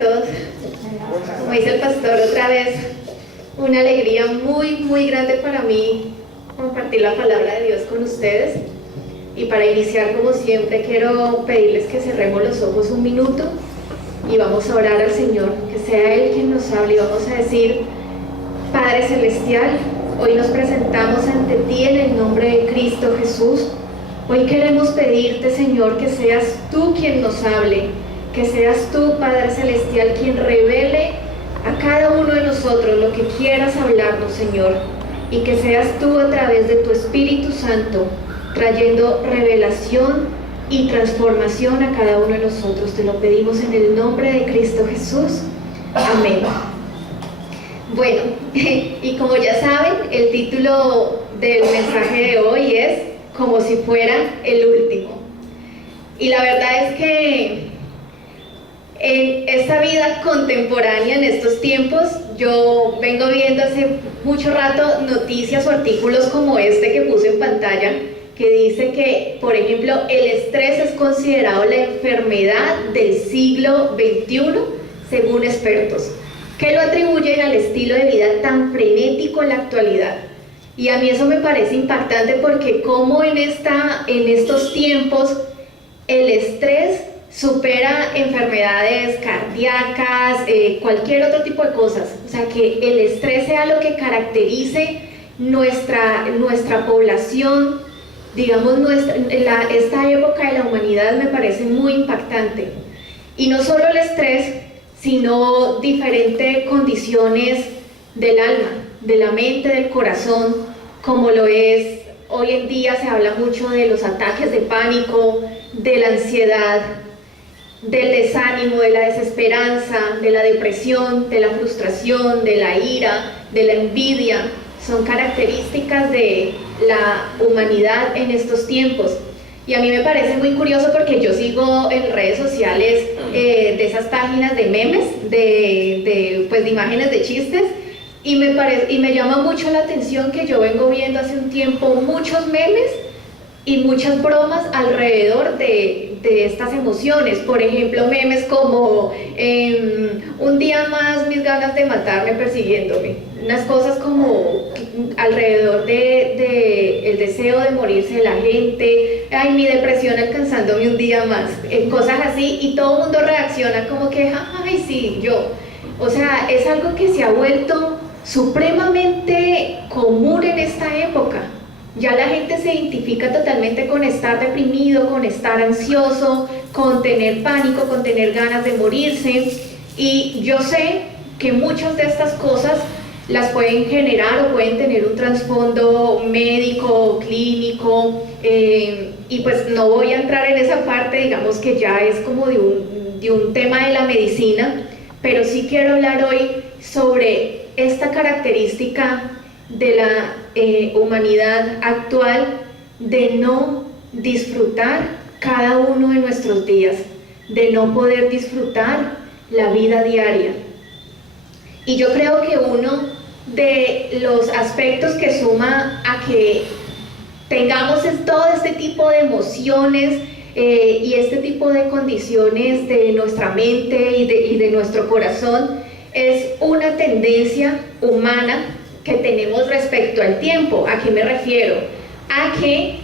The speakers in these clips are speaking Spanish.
Todos, como dice el pastor otra vez, una alegría muy grande para mí compartir la palabra de Dios con ustedes. Y para iniciar, como siempre, quiero pedirles que cerremos los ojos un minuto y vamos a orar al Señor, que sea Él quien nos hable, y vamos a decir: Padre Celestial, hoy nos presentamos ante ti en el nombre de Cristo Jesús. Hoy queremos pedirte, Señor, que seas tú quien nos hable, que seas tú, Padre Celestial, quien revele a cada uno de nosotros lo que quieras hablarnos, Señor, y que seas tú a través de tu Espíritu Santo trayendo revelación y transformación a cada uno de nosotros. Te lo pedimos en el nombre de Cristo Jesús. Amén. Bueno, y como ya saben, el título del mensaje de hoy es Como si fuera el último. Y la verdad es que en esta vida contemporánea, en estos tiempos, yo vengo viendo hace mucho rato noticias o artículos como este que puse en pantalla, que dice que, por ejemplo, el estrés es considerado la enfermedad del siglo XXI, según expertos, que lo atribuyen al estilo de vida tan frenético en la actualidad. Y a mí eso me parece impactante, porque como en estos tiempos el estrés supera enfermedades cardíacas, cualquier otro tipo de cosas. O sea, que el estrés sea lo que caracterice nuestra población, digamos, esta época de la humanidad me parece muy impactante. Y no solo el estrés, sino diferentes condiciones del alma, de la mente, del corazón, como lo es hoy en día. Se habla mucho de los ataques de pánico, de la ansiedad, del desánimo, de la desesperanza, de la depresión, de la frustración, de la ira, de la envidia. Son características de la humanidad en estos tiempos. Y a mí me parece muy curioso, porque yo sigo en redes sociales de esas páginas de memes, de imágenes de chistes, y me llama mucho la atención que yo vengo viendo hace un tiempo muchos memes y muchas bromas alrededor de estas emociones. Por ejemplo, memes como un día más mis ganas de matarme persiguiéndome, unas cosas como alrededor de el deseo de morirse de la gente, ay, mi depresión alcanzándome un día más, cosas así, y todo el mundo reacciona como que, ay, sí, yo. O sea, es algo que se ha vuelto supremamente común en esta época. Ya la gente se identifica totalmente con estar deprimido, con estar ansioso, con tener pánico, con tener ganas de morirse. Y yo sé que muchas de estas cosas las pueden generar o pueden tener un trasfondo médico, clínico, y pues no voy a entrar en esa parte, digamos que ya es como de un tema de la medicina, pero sí quiero hablar hoy sobre esta característica de la humanidad actual, de no disfrutar cada uno de nuestros días, de no poder disfrutar la vida diaria. Y yo creo que uno de los aspectos que suma a que tengamos todo este tipo de emociones y este tipo de condiciones de nuestra mente y de nuestro corazón es una tendencia humana que tenemos respecto al tiempo. ¿A qué me refiero? A que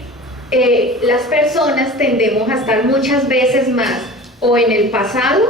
las personas tendemos a estar muchas veces más o en el pasado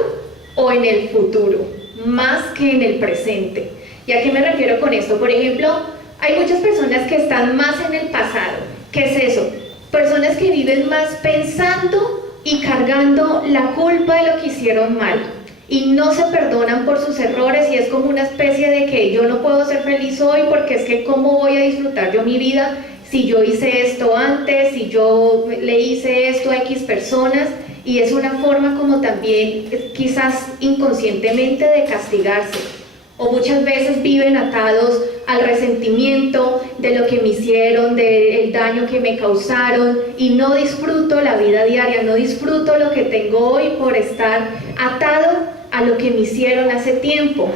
o en el futuro, más que en el presente. ¿Y a qué me refiero con esto? Por ejemplo, hay muchas personas que están más en el pasado. ¿Qué es eso? Personas que viven más pensando y cargando la culpa de lo que hicieron mal, y no se perdonan por sus errores, y es como una especie de que yo no puedo ser feliz hoy porque es que cómo voy a disfrutar yo mi vida si yo hice esto antes, si yo le hice esto a X personas. Y es una forma como también quizás inconscientemente de castigarse. O muchas veces viven atados al resentimiento de lo que me hicieron, del daño que me causaron, y no disfruto la vida diaria, no disfruto lo que tengo hoy por estar atado a lo que me hicieron hace tiempo.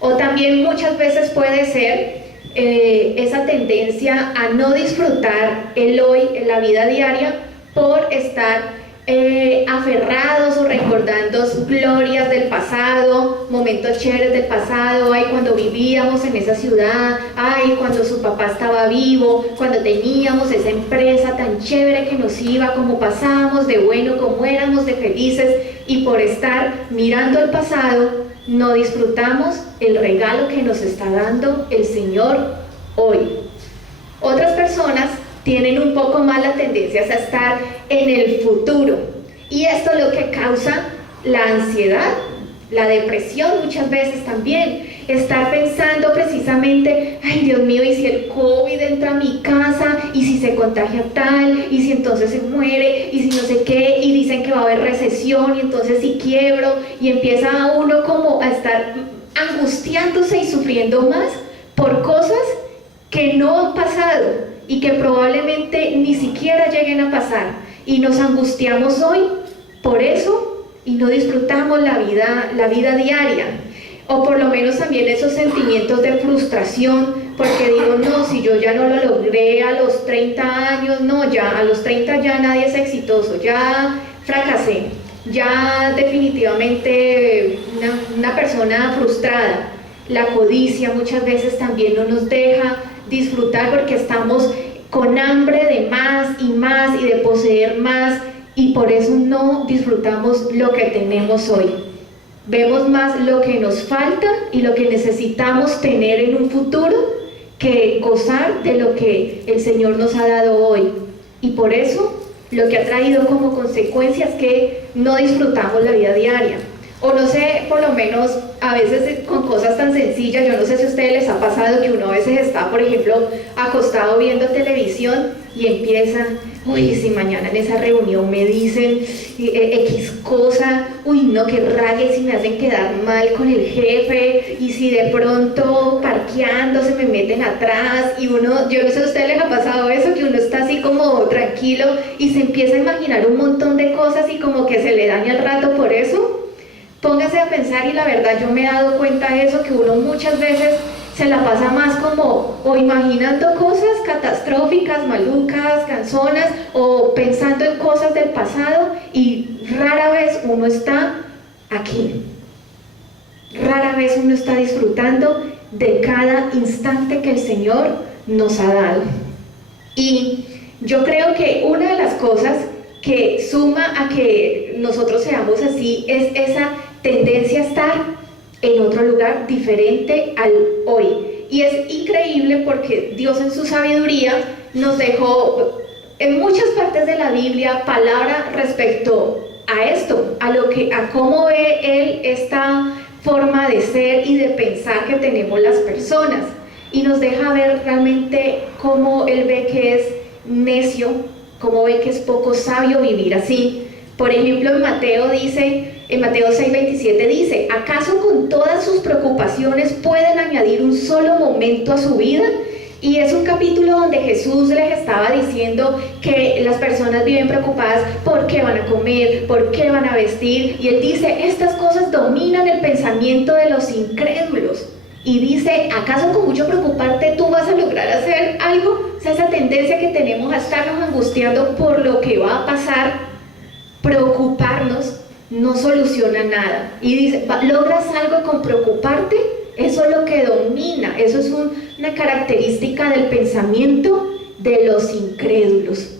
O también muchas veces puede ser esa tendencia a no disfrutar el hoy, la vida diaria, por estar aferrados o recordando glorias del pasado, momentos chéveres del pasado, ay, cuando vivíamos en esa ciudad, ay, cuando su papá estaba vivo, cuando teníamos esa empresa tan chévere que nos iba, cómo pasábamos de bueno, cómo éramos de felices, y por estar mirando el pasado, no disfrutamos el regalo que nos está dando el Señor hoy. Otras personas tienen un poco más la tendencia a estar en el futuro, y esto es lo que causa la ansiedad, la depresión muchas veces también, estar pensando precisamente, ay Dios mío, y si el COVID entra a mi casa, y si se contagia tal, y si entonces se muere, y si no sé qué, y dicen que va a haber recesión, y entonces si quiebro, y empieza uno como a estar angustiándose y sufriendo más por cosas que no han pasado y que probablemente ni siquiera lleguen a pasar, y nos angustiamos hoy por eso y no disfrutamos la vida diaria, o por lo menos también esos sentimientos de frustración, porque digo, no, si yo ya no lo logré a los 30 años, no, ya a los 30 ya nadie es exitoso, ya fracasé, ya definitivamente una persona frustrada. La codicia muchas veces también no nos deja disfrutar, porque estamos con hambre de más y de poseer más, y por eso no disfrutamos lo que tenemos hoy. Vemos más lo que nos falta y lo que necesitamos tener en un futuro que gozar de lo que el Señor nos ha dado hoy. Y por eso lo que ha traído como consecuencia es que no disfrutamos la vida diaria. O no sé, por lo menos a veces con cosas tan sencillas, yo no sé si a ustedes les ha pasado que uno a veces está, por ejemplo, acostado viendo televisión y empiezan, uy, si mañana en esa reunión me dicen X cosa, uy, no, que rague, si me hacen quedar mal con el jefe, y si de pronto parqueando se me meten atrás, y uno, yo no sé si a ustedes les ha pasado eso, que uno está así como tranquilo y se empieza a imaginar un montón de cosas y como que se le daña el rato por eso. Póngase a pensar, y la verdad yo me he dado cuenta de eso, que uno muchas veces se la pasa más como o imaginando cosas catastróficas, malucas, canzonas, o pensando en cosas del pasado, y rara vez uno está aquí. Rara vez uno está disfrutando de cada instante que el Señor nos ha dado. Y yo creo que una de las cosas que suma a que nosotros seamos así es esa tendencia a estar en otro lugar diferente al hoy. Y es increíble porque Dios en su sabiduría nos dejó en muchas partes de la Biblia palabra respecto a esto, a cómo ve Él esta forma de ser y de pensar que tenemos las personas, y nos deja ver realmente cómo Él ve que es necio, cómo ve que es poco sabio vivir así. Por ejemplo, en Mateo 6:27 dice, ¿acaso con todas sus preocupaciones pueden añadir un solo momento a su vida? Y es un capítulo donde Jesús les estaba diciendo que las personas viven preocupadas por qué van a comer, por qué van a vestir, y Él dice, estas cosas dominan el pensamiento de los incrédulos. Y dice, ¿acaso con mucho preocuparte tú vas a lograr hacer algo? O sea, esa tendencia que tenemos a estarnos angustiando por lo que va a pasar, preocuparnos, no soluciona nada. Y dice, ¿logras algo con preocuparte? Eso es lo que domina, eso es una característica del pensamiento de los incrédulos.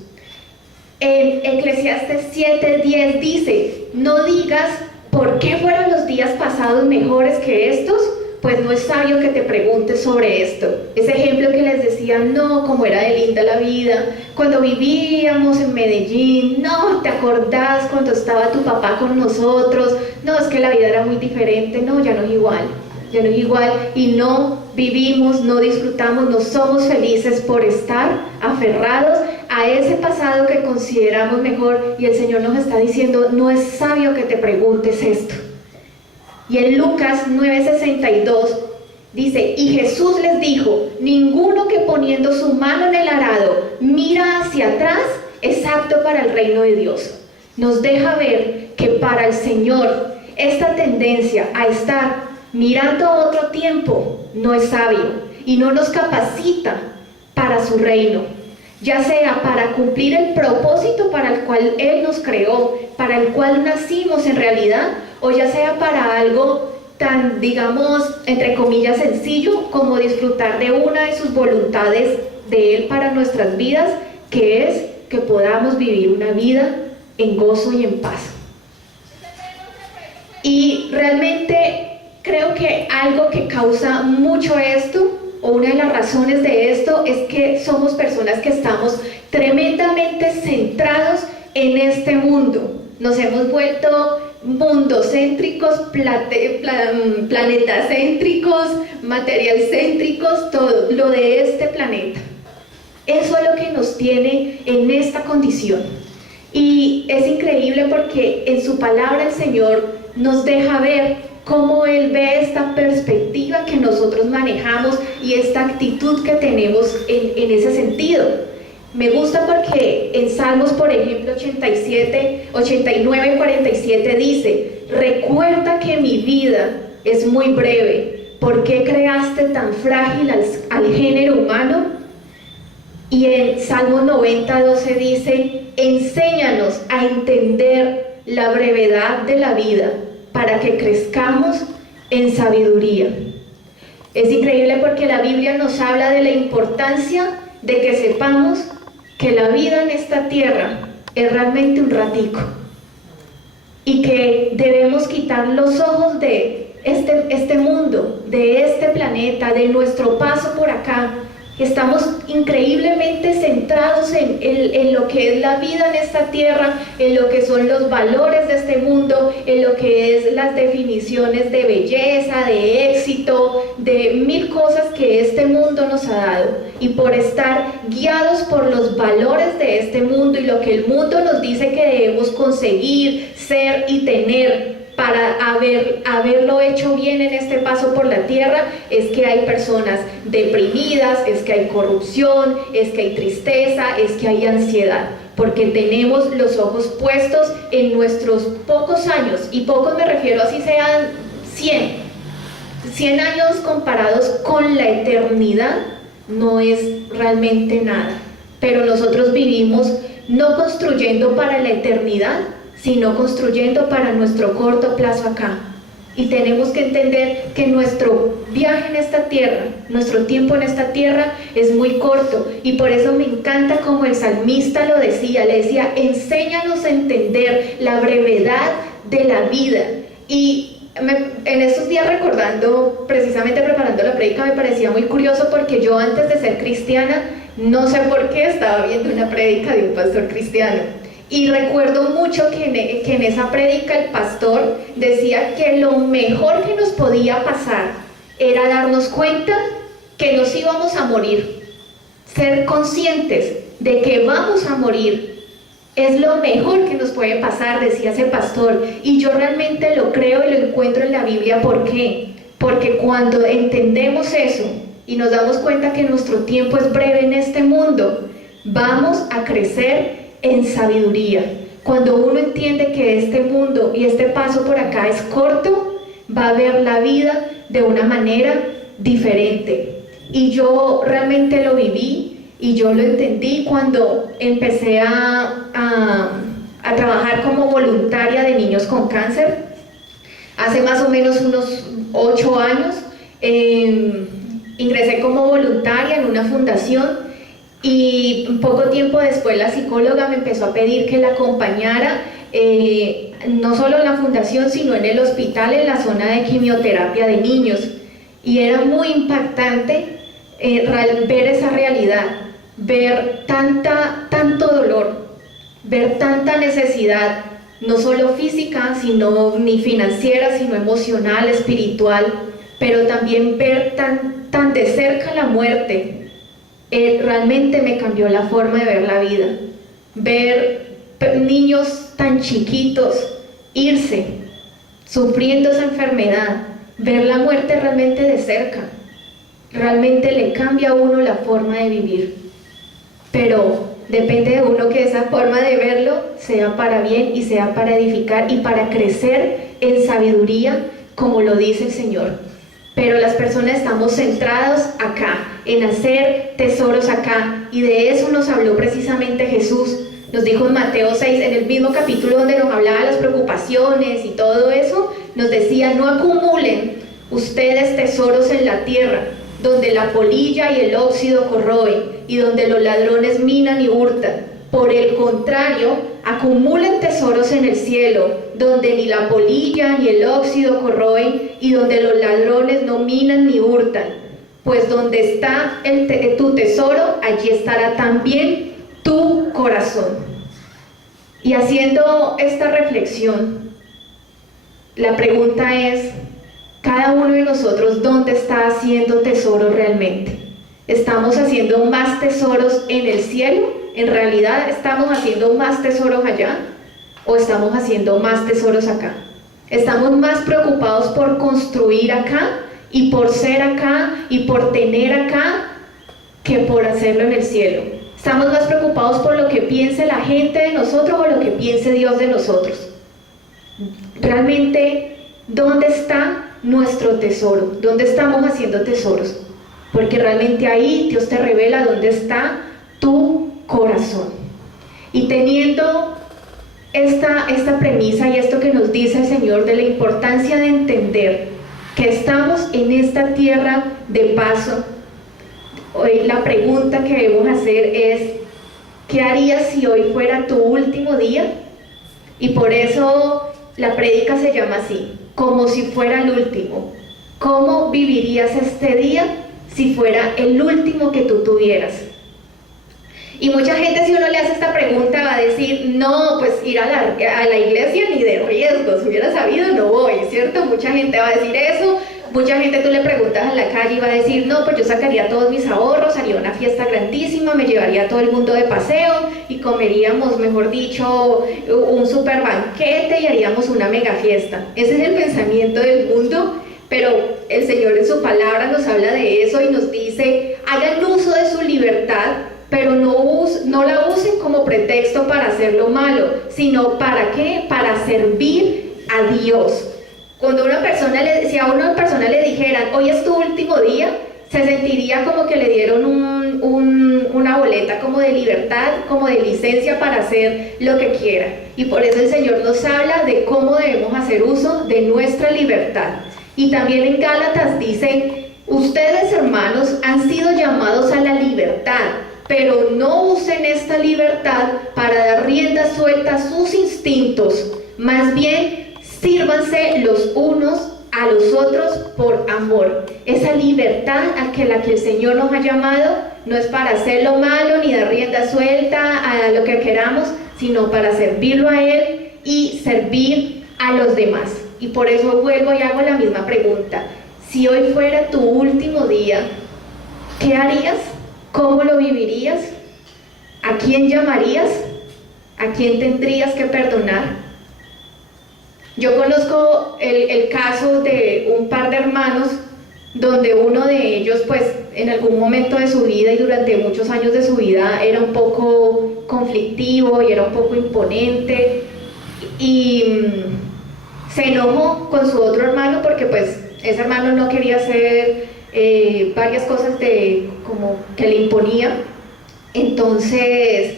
En Eclesiastes 7:10 dice, no digas, ¿por qué fueron los días pasados mejores que estos? Pues no es sabio que te preguntes sobre esto. Ese ejemplo que les decía, no, como era de linda la vida, cuando vivíamos en Medellín, no, ¿te acordás cuando estaba tu papá con nosotros? No, es que la vida era muy diferente, no, ya no es igual, y no vivimos, no disfrutamos, no somos felices por estar aferrados a ese pasado que consideramos mejor, y el Señor nos está diciendo, no es sabio que te preguntes esto. Y en Lucas 9:62 dice, y Jesús les dijo, ninguno que poniendo su mano en el arado mira hacia atrás es apto para el reino de Dios. Nos deja ver que para el Señor esta tendencia a estar mirando a otro tiempo no es sabio y no nos capacita para su reino. ya sea para cumplir el propósito para el cual Él nos creó, para el cual nacimos en realidad, o ya sea para algo tan, digamos, entre comillas, sencillo como disfrutar de una de sus voluntades de Él para nuestras vidas, que es que podamos vivir una vida en gozo y en paz. Y realmente creo que algo que causa mucho esto, o una de las razones de esto, es que somos personas que estamos tremendamente centrados en este mundo. Nos hemos vuelto mundocéntricos, planetacéntricos, materialcéntricos, todo lo de este planeta. Eso es lo que nos tiene en esta condición. Y es increíble porque en su palabra el Señor nos deja ver cómo Él ve esta perspectiva que nosotros manejamos y esta actitud que tenemos en ese sentido. Me gusta porque en Salmos, por ejemplo, 89, 47 dice: recuerda que mi vida es muy breve, ¿por qué creaste tan frágil al género humano? Y en Salmo 90, 12 dice: enséñanos a entender la brevedad de la vida para que crezcamos en sabiduría. Es increíble porque la Biblia nos habla de la importancia de que sepamos que la vida en esta tierra es realmente un ratico y que debemos quitar los ojos de este mundo, de este planeta, de nuestro paso por acá. Estamos increíblemente centrados en lo que es la vida en esta tierra, en lo que son los valores de este mundo, en lo que es las definiciones de belleza, de éxito, de mil cosas que este mundo nos ha dado. Y por estar guiados por los valores de este mundo y lo que el mundo nos dice que debemos conseguir, ser y tener, para haberlo hecho bien en este paso por la tierra, es que hay personas deprimidas, es que hay corrupción, es que hay tristeza, es que hay ansiedad, porque tenemos los ojos puestos en nuestros pocos años, y pocos me refiero así sean 100 años comparados con la eternidad, no es realmente nada, pero nosotros vivimos no construyendo para la eternidad, sino construyendo para nuestro corto plazo acá. Y tenemos que entender que nuestro viaje en esta tierra, nuestro tiempo en esta tierra es muy corto, y por eso me encanta como el salmista lo decía, le decía: enséñanos a entender la brevedad de la vida. Y en estos días, recordando, precisamente preparando la prédica, me parecía muy curioso porque yo, antes de ser cristiana, no sé por qué estaba viendo una prédica de un pastor cristiano. Y recuerdo mucho que en esa prédica el pastor decía que lo mejor que nos podía pasar era darnos cuenta que nos íbamos a morir. Ser conscientes de que vamos a morir es lo mejor que nos puede pasar, decía ese pastor. Y yo realmente lo creo y lo encuentro en la Biblia. ¿Por qué? Porque cuando entendemos eso y nos damos cuenta que nuestro tiempo es breve en este mundo, vamos a crecer en sabiduría. Cuando uno entiende que este mundo y este paso por acá es corto, va a ver la vida de una manera diferente. Y yo realmente lo viví y yo lo entendí cuando empecé a trabajar como voluntaria de niños con cáncer. Hace más o menos unos 8 años ingresé como voluntaria en una fundación. Y poco tiempo después la psicóloga me empezó a pedir que la acompañara, no solo en la fundación, sino en el hospital, en la zona de quimioterapia de niños. Y era muy impactante ver esa realidad, ver tanto dolor, ver tanta necesidad, no solo física, sino ni financiera, sino emocional, espiritual, pero también ver tan de cerca la muerte. Realmente me cambió la forma de ver la vida. Ver niños tan chiquitos irse, sufriendo esa enfermedad, ver la muerte realmente de cerca, realmente le cambia a uno la forma de vivir. Pero depende de uno que esa forma de verlo sea para bien y sea para edificar y para crecer en sabiduría, como lo dice el Señor. pero las personas estamos centrados acá, en hacer tesoros acá, y de eso nos habló precisamente Jesús. Nos dijo en Mateo 6, en el mismo capítulo donde nos hablaba de las preocupaciones y todo eso, nos decía: no acumulen ustedes tesoros en la tierra, donde la polilla y el óxido corroen, y donde los ladrones minan y hurtan. Por el contrario, acumulen tesoros en el cielo, donde ni la polilla ni el óxido corroen, y donde los ladrones no minan ni hurtan. Pues donde está tu tesoro, allí estará también tu corazón. Y haciendo esta reflexión, la pregunta es: cada uno de nosotros, ¿dónde está haciendo tesoro realmente? ¿Estamos haciendo más tesoros en el cielo? ¿En realidad estamos haciendo más tesoros allá? ¿O estamos haciendo más tesoros acá? ¿Estamos más preocupados por construir acá y por ser acá y por tener acá que por hacerlo en el cielo? ¿Estamos más preocupados por lo que piense la gente de nosotros o lo que piense Dios de nosotros? Realmente, ¿dónde está nuestro tesoro? ¿Dónde estamos haciendo tesoros? Porque realmente ahí Dios te revela dónde está tu corazón. Y teniendo esta premisa y esto que nos dice el Señor de la importancia de entender que estamos en esta tierra de paso, hoy la pregunta que debemos hacer es: ¿qué harías si hoy fuera tu último día? Y por eso la prédica se llama así: como si fuera el último. ¿Cómo vivirías este día si fuera el último que tú tuvieras? Y mucha gente, si uno le hace esta pregunta, va a decir: no, pues ir a la iglesia ni de riesgo, si hubiera sabido no voy, ¿cierto? Mucha gente va a decir eso. Mucha gente tú le preguntas en la calle y va a decir: no, pues yo sacaría todos mis ahorros, haría una fiesta grandísima, me llevaría a todo el mundo de paseo y comeríamos, mejor dicho, un super banquete y haríamos una mega fiesta. Ese es el pensamiento del mundo, pero el Señor en su palabra nos habla de eso y nos dice: hagan uso de su libertad, pero no la usen como pretexto para hacer lo malo, sino ¿para qué? Para servir a Dios. Cuando si a una persona le dijeran: hoy es tu último día, se sentiría como que le dieron una boleta como de libertad, como de licencia para hacer lo que quiera. Y por eso el Señor nos habla de cómo debemos hacer uso de nuestra libertad. Y también en Gálatas dice: ustedes, hermanos, han sido llamados a la libertad, pero no usen esta libertad para dar rienda suelta a sus instintos. Más bien, sírvanse los unos a los otros por amor. Esa libertad a la que el Señor nos ha llamado no es para hacer lo malo ni dar rienda suelta a lo que queramos, sino para servirlo a Él y servir a los demás. Y por eso vuelvo y hago la misma pregunta: si hoy fuera tu último día, ¿qué harías? ¿Cómo lo vivirías? ¿A quién llamarías? ¿A quién tendrías que perdonar? Yo conozco el caso de un par de hermanos donde uno de ellos, pues, en algún momento de su vida y durante muchos años de su vida era un poco conflictivo y era un poco imponente y se enojó con su otro hermano porque, pues, ese hermano no quería hacer varias cosas como que le imponía. Entonces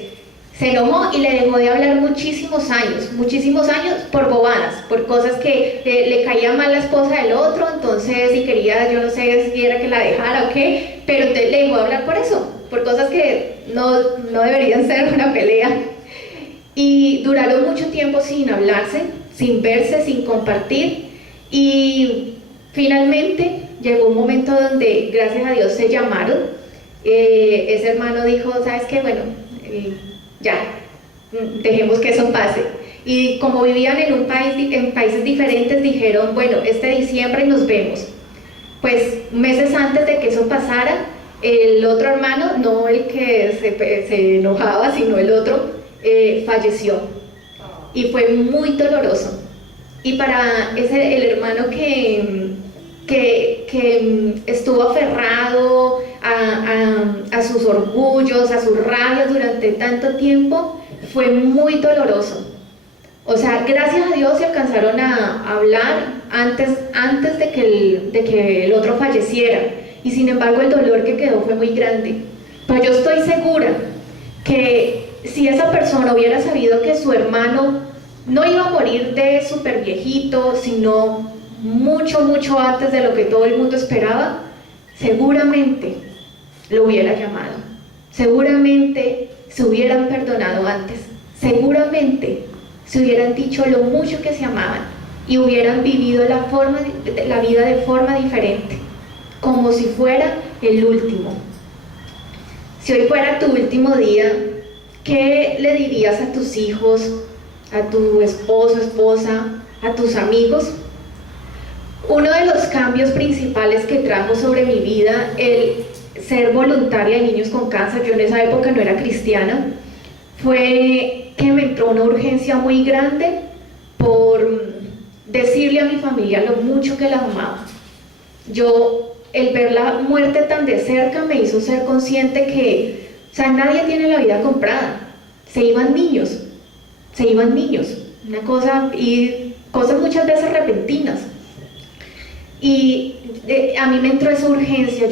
se enojó y le dejó de hablar muchísimos años por bobadas, por cosas que le caía mal la esposa del otro. Entonces, si quería, yo no sé si era que la dejara o qué, pero le dejó de hablar por eso, por cosas que no deberían ser una pelea. Y duraron mucho tiempo sin hablarse, sin verse, sin compartir, y finalmente llegó un momento donde, gracias a Dios, se llamaron. Ese hermano dijo: ¿sabes qué? Bueno, ya, dejemos que eso pase. Y como vivían en países diferentes, dijeron: bueno, este diciembre nos vemos. Pues meses antes de que eso pasara, el otro hermano, no el que se enojaba, sino el otro, falleció. Y fue muy doloroso. Y para el hermano que estuvo aferrado a sus orgullos, a sus rabias durante tanto tiempo, fue muy doloroso, O sea, gracias a Dios se alcanzaron a hablar antes de que el otro falleciera. Y sin embargo el dolor que quedó fue muy grande. Pero yo estoy segura que si esa persona hubiera sabido que su hermano no iba a morir de súper viejito, sino mucho, mucho antes de lo que todo el mundo esperaba, seguramente lo hubiera llamado. Seguramente se hubieran perdonado antes. Seguramente se hubieran dicho lo mucho que se amaban y hubieran vivido la vida de forma diferente, como si fuera el último. Si hoy fuera tu último día, ¿qué le dirías a tus hijos, a tu esposo, esposa, a tus amigos? Uno de los cambios principales que trajo sobre mi vida el ser voluntaria de niños con cáncer, yo en esa época no era cristiana, fue que me entró una urgencia muy grande por decirle a mi familia lo mucho que la amaba. El ver la muerte tan de cerca me hizo ser consciente que, o sea, nadie tiene la vida comprada. Se iban niños, una cosa, y cosas muchas veces repentinas. Y a mí me entró esa urgencia,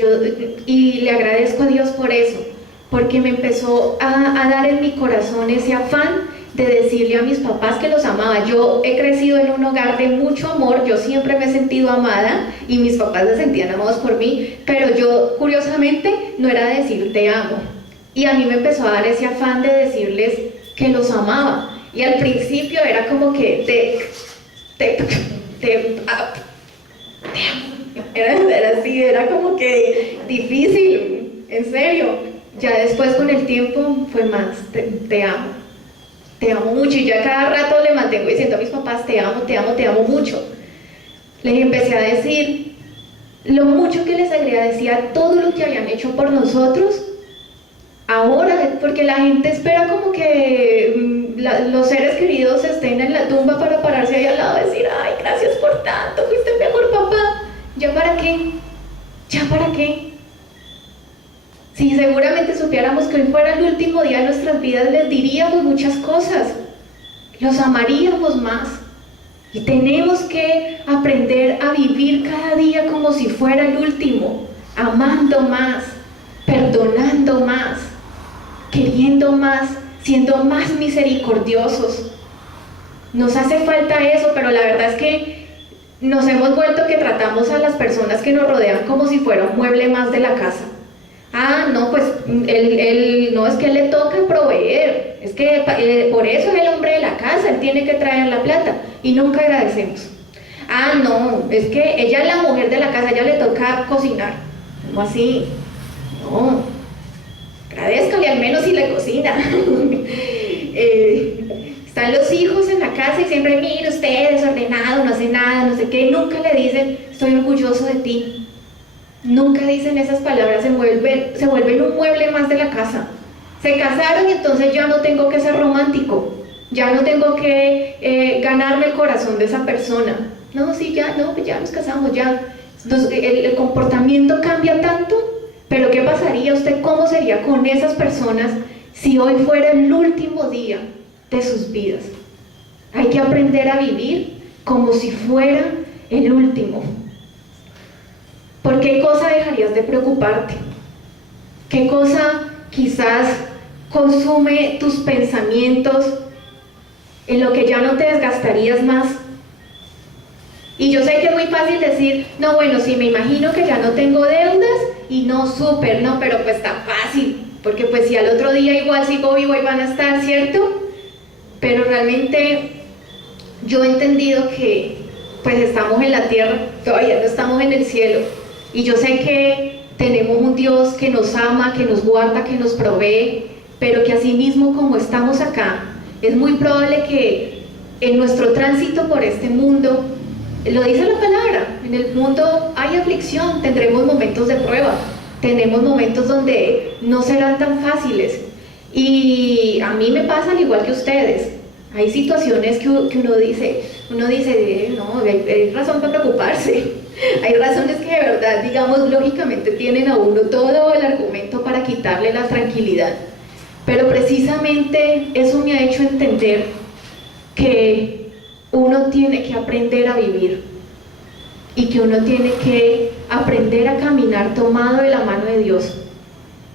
y le agradezco a Dios por eso, porque me empezó a dar en mi corazón ese afán de decirle a mis papás que los amaba. Yo he crecido en un hogar de mucho amor, yo siempre me he sentido amada y mis papás se sentían amados por mí, pero yo curiosamente no era decir te amo. Y a mí me empezó a dar ese afán de decirles que los amaba. Y al principio era como que te amo. Era así, era como que difícil, en serio. Ya después con el tiempo fue más, te amo mucho, y ya cada rato le mantengo diciendo a mis papás, te amo mucho. Les empecé a decir lo mucho que les agradecía todo lo que habían hecho por nosotros. Ahora, porque la gente espera como que los seres queridos estén en la tumba para pararse ahí al lado y decir, ay, gracias por tanto, fuiste el mejor papá. ¿Ya para qué? ¿Ya para qué? Si seguramente supiéramos que hoy fuera el último día de nuestras vidas, les diríamos muchas cosas, los amaríamos más. Y tenemos que aprender a vivir cada día como si fuera el último, amando más, perdonando más, queriendo más, siendo más misericordiosos. Nos hace falta eso, pero la verdad es que nos hemos vuelto que tratamos a las personas que nos rodean como si fuera un mueble más de la casa. Ah, no, pues no es que él le toca proveer, es que por eso es el hombre de la casa, él tiene que traer la plata, y nunca agradecemos. Ah, no, es que ella es la mujer de la casa, ella le toca cocinar. ¿Cómo así? No, agradézcale al menos si le cocina. Están los hijos en la casa y siempre, mire usted, desordenado, no hace nada, no sé qué, nunca le dicen, estoy orgulloso de ti. Nunca dicen esas palabras, se vuelven un mueble más de la casa. Se casaron y entonces ya no tengo que ser romántico, ya no tengo que ganarme el corazón de esa persona. No, sí, ya, no, pues ya nos casamos, ya. Entonces, el comportamiento cambia tanto, pero ¿qué pasaría usted? ¿Cómo sería con esas personas si hoy fuera el último día de sus vidas? Hay que aprender a vivir como si fuera el último. ¿Por qué cosa dejarías de preocuparte? ¿Qué cosa quizás consume tus pensamientos en lo que ya no te desgastarías más? Y yo sé que es muy fácil decir, no, bueno, sí, me imagino que ya no tengo deudas y no, súper, no, pero pues está fácil, porque pues si al otro día igual sigo vivo y van a estar, ¿cierto? Pero realmente yo he entendido que pues estamos en la tierra, todavía no estamos en el cielo. Y yo sé que tenemos un Dios que nos ama, que nos guarda, que nos provee, pero que así mismo como estamos acá, es muy probable que en nuestro tránsito por este mundo, lo dice la palabra, en el mundo hay aflicción, tendremos momentos de prueba, tenemos momentos donde no serán tan fáciles. Y a mí me pasa al igual que ustedes. Hay situaciones que uno dice, no, hay razón para preocuparse. Hay razones que de verdad, digamos, lógicamente tienen a uno todo el argumento para quitarle la tranquilidad. Pero precisamente eso me ha hecho entender que uno tiene que aprender a vivir y que uno tiene que aprender a caminar tomado de la mano de Dios,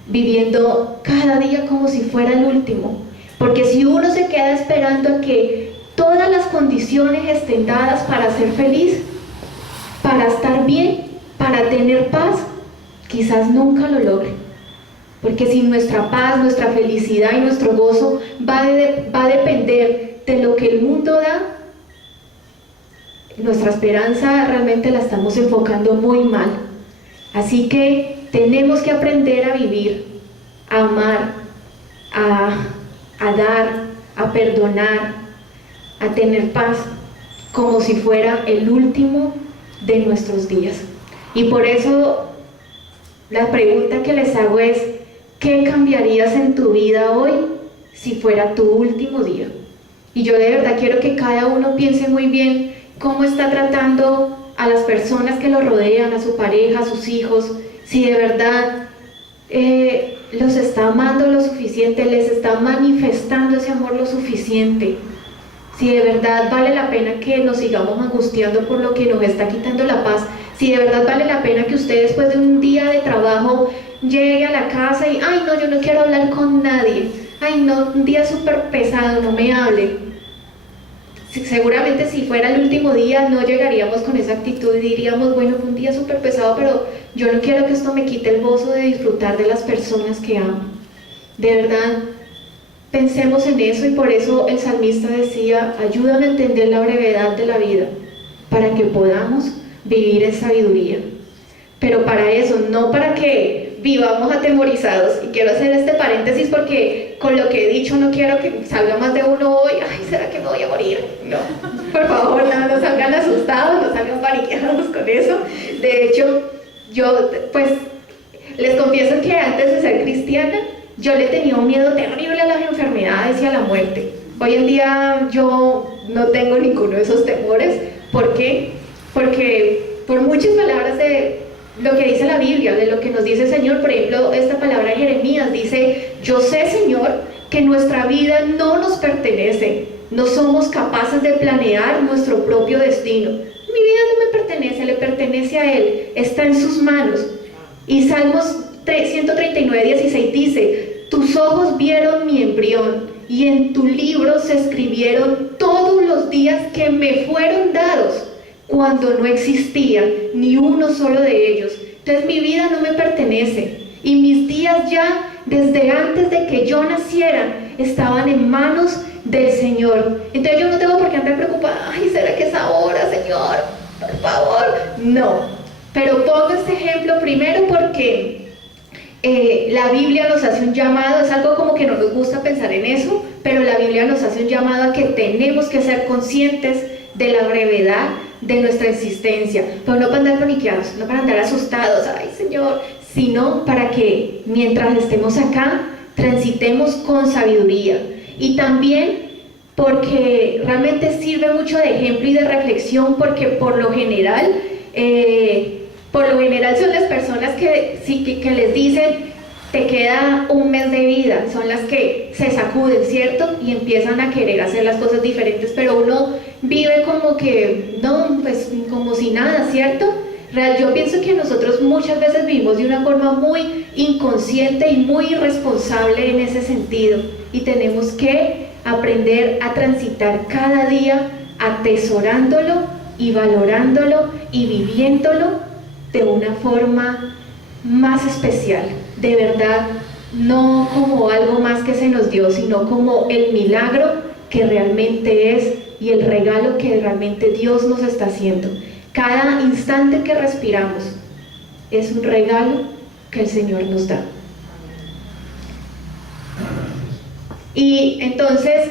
viviendo cada día como si fuera el último. Porque si uno se queda esperando a que todas las condiciones estén dadas para ser feliz, para estar bien, para tener paz, quizás nunca lo logre. Porque si nuestra paz, nuestra felicidad y nuestro gozo va a depender de lo que el mundo da, nuestra esperanza realmente la estamos enfocando muy mal. Así que tenemos que aprender a vivir, a amar, a dar, a perdonar, a tener paz, como si fuera el último de nuestros días. Y por eso la pregunta que les hago es: ¿qué cambiarías en tu vida hoy si fuera tu último día? Y yo de verdad quiero que cada uno piense muy bien cómo está tratando a las personas que lo rodean, a su pareja, a sus hijos, si de verdad los está amando lo suficiente, les está manifestando ese amor lo suficiente, si de verdad vale la pena que nos sigamos angustiando por lo que nos está quitando la paz, si de verdad vale la pena que usted después de un día de trabajo llegue a la casa y ay no, yo no quiero hablar con nadie, ay no, un día súper pesado, no me hable. Seguramente si fuera el último día no llegaríamos con esa actitud y diríamos, bueno, fue un día súper pesado, pero yo no quiero que esto me quite el gozo de disfrutar de las personas que amo. De verdad, pensemos en eso, y por eso el salmista decía: ayúdame a entender la brevedad de la vida, para que podamos vivir en sabiduría. Pero para eso, no para que vivamos atemorizados. Y quiero hacer este paréntesis porque con lo que he dicho no quiero que salga más de uno hoy, ay, ¿será que me voy a morir? No, por favor, no salgan asustados, no salgan paniqueados con eso. De hecho, yo pues les confieso que antes de ser cristiana yo le tenía un miedo terrible a las enfermedades y a la muerte. Hoy en día yo no tengo ninguno de esos temores. ¿Por qué? Porque por muchas palabras de lo que dice la Biblia, de lo que nos dice el Señor, por ejemplo, esta palabra de Jeremías dice: yo sé, Señor, que nuestra vida no nos pertenece, no somos capaces de planear nuestro propio destino. Mi vida no me pertenece, le pertenece a Él, está en sus manos. Y Salmos 139:16 dice: tus ojos vieron mi embrión, y en tu libro se escribieron todos los días que me fueron dados, cuando no existía ni uno solo de ellos. Entonces mi vida no me pertenece, y mis días ya desde antes de que yo naciera estaban en manos del Señor. Entonces yo no tengo por qué andar preocupada, ay, ¿será que es ahora, Señor? Por favor. No, pero pongo este ejemplo primero porque la Biblia nos hace un llamado. Es algo como que no nos gusta pensar en eso, pero la Biblia nos hace un llamado a que tenemos que ser conscientes de la brevedad de nuestra existencia, pero no para andar paniqueados, no para andar asustados, ay Señor, sino para que mientras estemos acá transitemos con sabiduría. Y también porque realmente sirve mucho de ejemplo y de reflexión, porque por lo general son las personas que les dicen: te queda un mes de vida, son las que se sacuden, ¿cierto? Y empiezan a querer hacer las cosas diferentes, pero uno vive como que, no, pues como si nada, ¿cierto? Yo pienso que nosotros muchas veces vivimos de una forma muy inconsciente y muy irresponsable en ese sentido, y tenemos que aprender a transitar cada día atesorándolo y valorándolo y viviéndolo de una forma más especial, de verdad, no como algo más que se nos dio, sino como el milagro que realmente es y el regalo que realmente Dios nos está haciendo. Cada instante que respiramos es un regalo que el Señor nos da. Y entonces,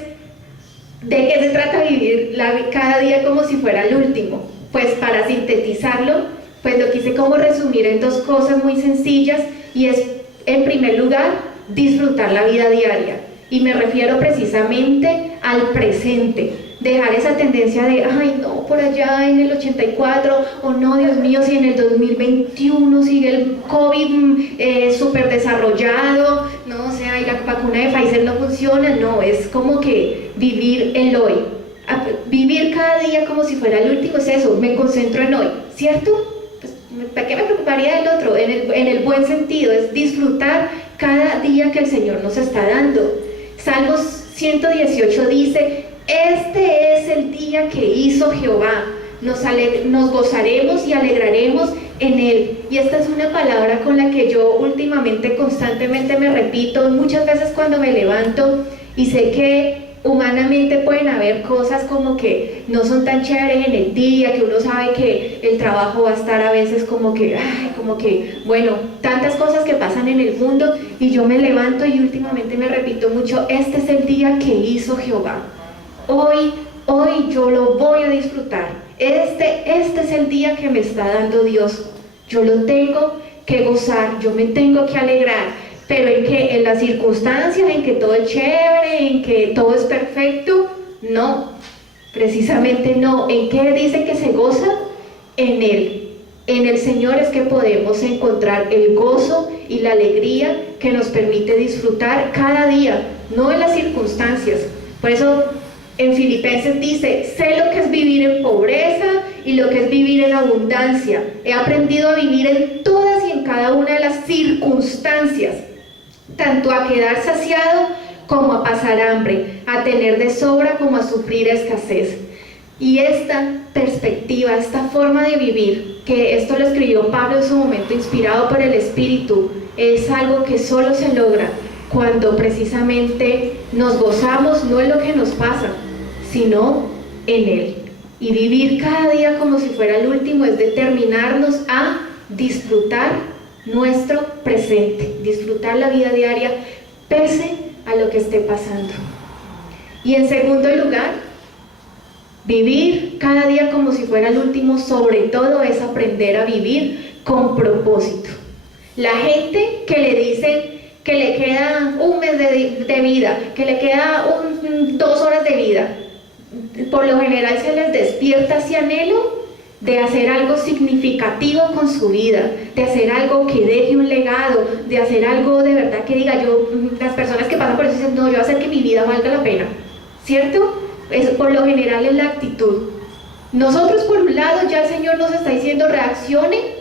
¿de qué se trata vivir cada día como si fuera el último? Pues para sintetizarlo, pues lo quise como resumir en dos cosas muy sencillas, y es, en primer lugar, disfrutar la vida diaria. Y me refiero precisamente al presente, dejar esa tendencia de, ay no, por allá en el 84, o no, Dios mío, si en el 2021 sigue el COVID súper desarrollado, no, o sea, y la vacuna de Pfizer no funciona. No, es como que vivir el hoy, Vivir cada día como si fuera el último es eso, me concentro en hoy, ¿cierto? Pues, ¿para qué me preocuparía del otro? En el buen sentido, es disfrutar cada día que el Señor nos está dando. Salmos 118 dice: este es el día que hizo Jehová, nos gozaremos y alegraremos en él. Y esta es una palabra con la que yo últimamente constantemente me repito muchas veces cuando me levanto, y sé que humanamente pueden haber cosas como que no son tan chéveres en el día, que uno sabe que el trabajo va a estar a veces como que, bueno, tantas cosas que pasan en el mundo, y yo me levanto y últimamente me repito mucho: este es el día que hizo Jehová. Hoy yo lo voy a disfrutar. Este es el día que me está dando Dios. Yo lo tengo que gozar, yo me tengo que alegrar. Pero en las circunstancias, en que todo es chévere, en que todo es perfecto, no, precisamente no. ¿En qué dice que se goza? En Él. En el Señor es que podemos encontrar el gozo y la alegría que nos permite disfrutar cada día, no en las circunstancias. Por eso en Filipenses dice: sé lo que es vivir en pobreza y lo que es vivir en abundancia. He aprendido a vivir en todas y en cada una de las circunstancias, tanto a quedar saciado como a pasar hambre, a tener de sobra como a sufrir escasez. Y esta perspectiva, esta forma de vivir, que esto lo escribió Pablo en su momento inspirado por el Espíritu, es algo que solo se logra cuando precisamente nos gozamos no en lo que nos pasa, sino en Él. Y vivir cada día como si fuera el último es determinarnos a disfrutar nuestro presente, disfrutar la vida diaria pese a lo que esté pasando. Y en segundo lugar, vivir cada día como si fuera el último, sobre todo, es aprender a vivir con propósito. La gente que le dicen que le queda un mes de vida, que le queda 2 horas de vida, por lo general se les despierta ese anhelo de hacer algo significativo con su vida, de hacer algo que deje un legado, de hacer algo de verdad que diga yo. Las personas que pasan por eso dicen: no, yo voy a hacer que mi vida valga la pena, ¿cierto? Eso por lo general es la actitud. Nosotros, por un lado, ya el Señor nos está diciendo: reaccione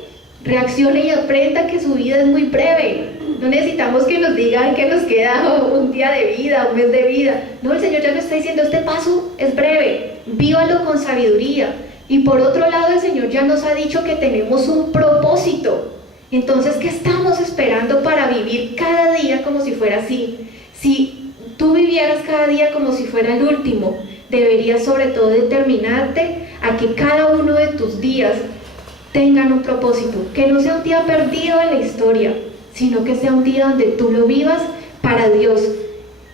y aprenda que su vida es muy breve. No necesitamos que nos digan que nos queda un día de vida, un mes de vida. No, el Señor ya nos está diciendo: este paso es breve, vívalo con sabiduría. Y por otro lado, el Señor ya nos ha dicho que tenemos un propósito. Entonces, ¿qué estamos esperando para vivir cada día como si fuera así? Si tú vivieras cada día como si fuera el último, deberías sobre todo determinarte a que cada uno de tus días tengan un propósito, que no sea un día perdido en la historia, sino que sea un día donde tú lo vivas para Dios.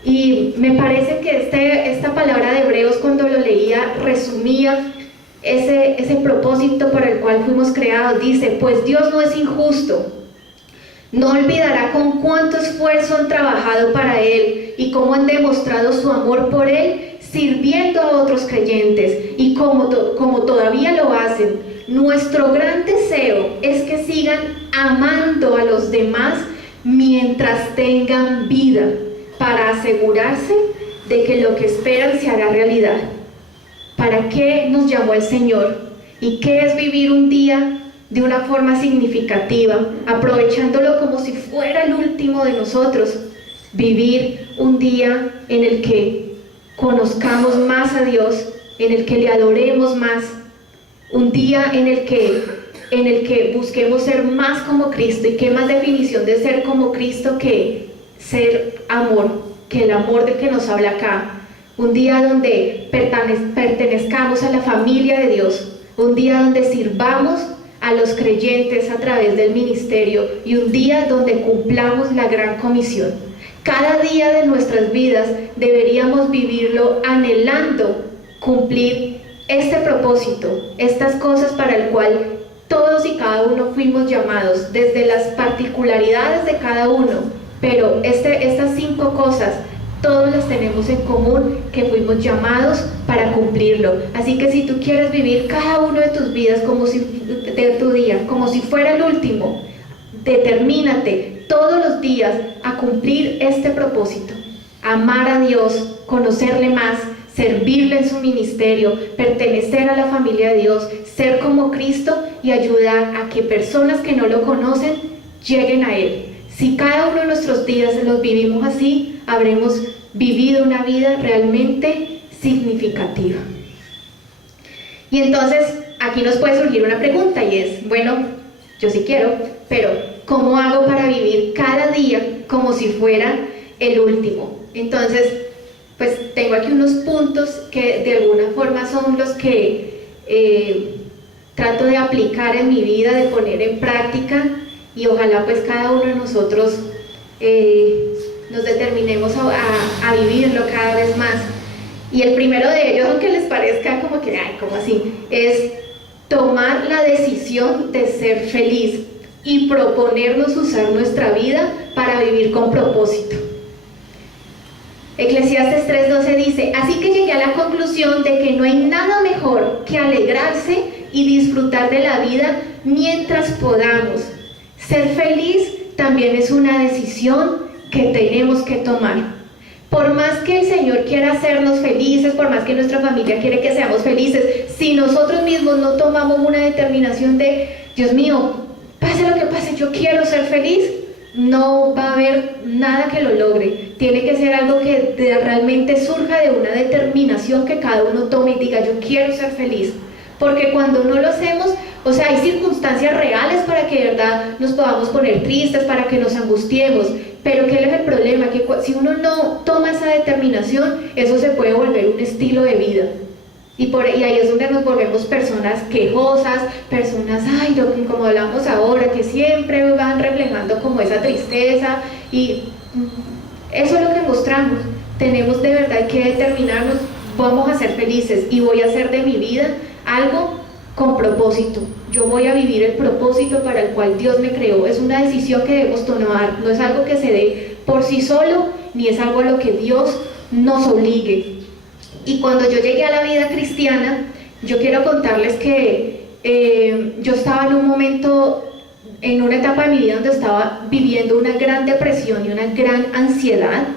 Y me parece que esta palabra de Hebreos, cuando lo leía, resumía ese propósito por el cual fuimos creados. Dice: pues Dios no es injusto, no olvidará con cuánto esfuerzo han trabajado para Él y cómo han demostrado su amor por Él, sirviendo a otros creyentes, y como todavía lo hacen. Nuestro gran deseo es que sigan amando a los demás mientras tengan vida, para asegurarse de que lo que esperan se hará realidad. ¿Para qué nos llamó el Señor? ¿Y qué es vivir un día de una forma significativa, aprovechándolo como si fuera el último de nosotros? Vivir un día en el que conozcamos más a Dios, en el que le adoremos más, un día en el que busquemos ser más como Cristo. ¿Y qué más definición de ser como Cristo que ser amor, que el amor del que nos habla acá? Un día donde pertenezcamos a la familia de Dios, un día donde sirvamos a los creyentes a través del ministerio, y un día donde cumplamos la gran comisión. Cada día de nuestras vidas deberíamos vivirlo anhelando cumplir este propósito, estas cosas para el cual todos y cada uno fuimos llamados, desde las particularidades de cada uno, pero estas 5 cosas todos las tenemos en común, que fuimos llamados para cumplirlo. Así que si tú quieres vivir cada uno de tus vidas de tu día como si fuera el último, determínate todos los días a cumplir este propósito: amar a Dios, conocerle más, servirle en su ministerio, pertenecer a la familia de Dios, ser como Cristo y ayudar a que personas que no lo conocen lleguen a Él. Si cada uno de nuestros días los vivimos así, habremos vivido una vida realmente significativa. Y entonces aquí nos puede surgir una pregunta y es, bueno, yo sí quiero, pero ¿cómo hago para vivir cada día como si fuera el último? Entonces, pues tengo aquí unos puntos que de alguna forma son los que trato de aplicar en mi vida, de poner en práctica, y ojalá pues cada uno de nosotros nos determinemos a vivirlo cada vez más. Y el primero de ellos, aunque les parezca como que, ay, ¿cómo así?, es tomar la decisión de ser feliz y proponernos usar nuestra vida para vivir con propósito. Eclesiastes 3:12 dice, así que llegué a la conclusión de que no hay nada mejor que alegrarse y disfrutar de la vida mientras podamos. Ser feliz también es una decisión que tenemos que tomar. Por más que el Señor quiera hacernos felices, por más que nuestra familia quiere que seamos felices, si nosotros mismos no tomamos una determinación de, Dios mío, pase lo que pase, yo quiero ser feliz, no va a haber nada que lo logre. Tiene que ser algo que realmente surja de una determinación que cada uno tome y diga, yo quiero ser feliz. Porque cuando no lo hacemos, o sea, hay circunstancias reales para que de verdad nos podamos poner tristes, para que nos angustiemos. Pero ¿qué es el problema? Que si uno no toma esa determinación, eso se puede volver un estilo de vida. Y ahí es donde nos volvemos personas quejosas, personas, ay, como hablamos ahora, que siempre van reflejando como esa tristeza, y eso es lo que mostramos. Tenemos de verdad que determinarnos, vamos a ser felices y voy a hacer de mi vida algo con propósito. Yo voy a vivir el propósito para el cual Dios me creó. Es una decisión que debemos tomar, no es algo que se dé por sí solo, ni es algo a lo que Dios nos obligue. Y cuando yo llegué a la vida cristiana, yo quiero contarles que yo estaba en un momento, en una etapa de mi vida donde estaba viviendo una gran depresión y una gran ansiedad,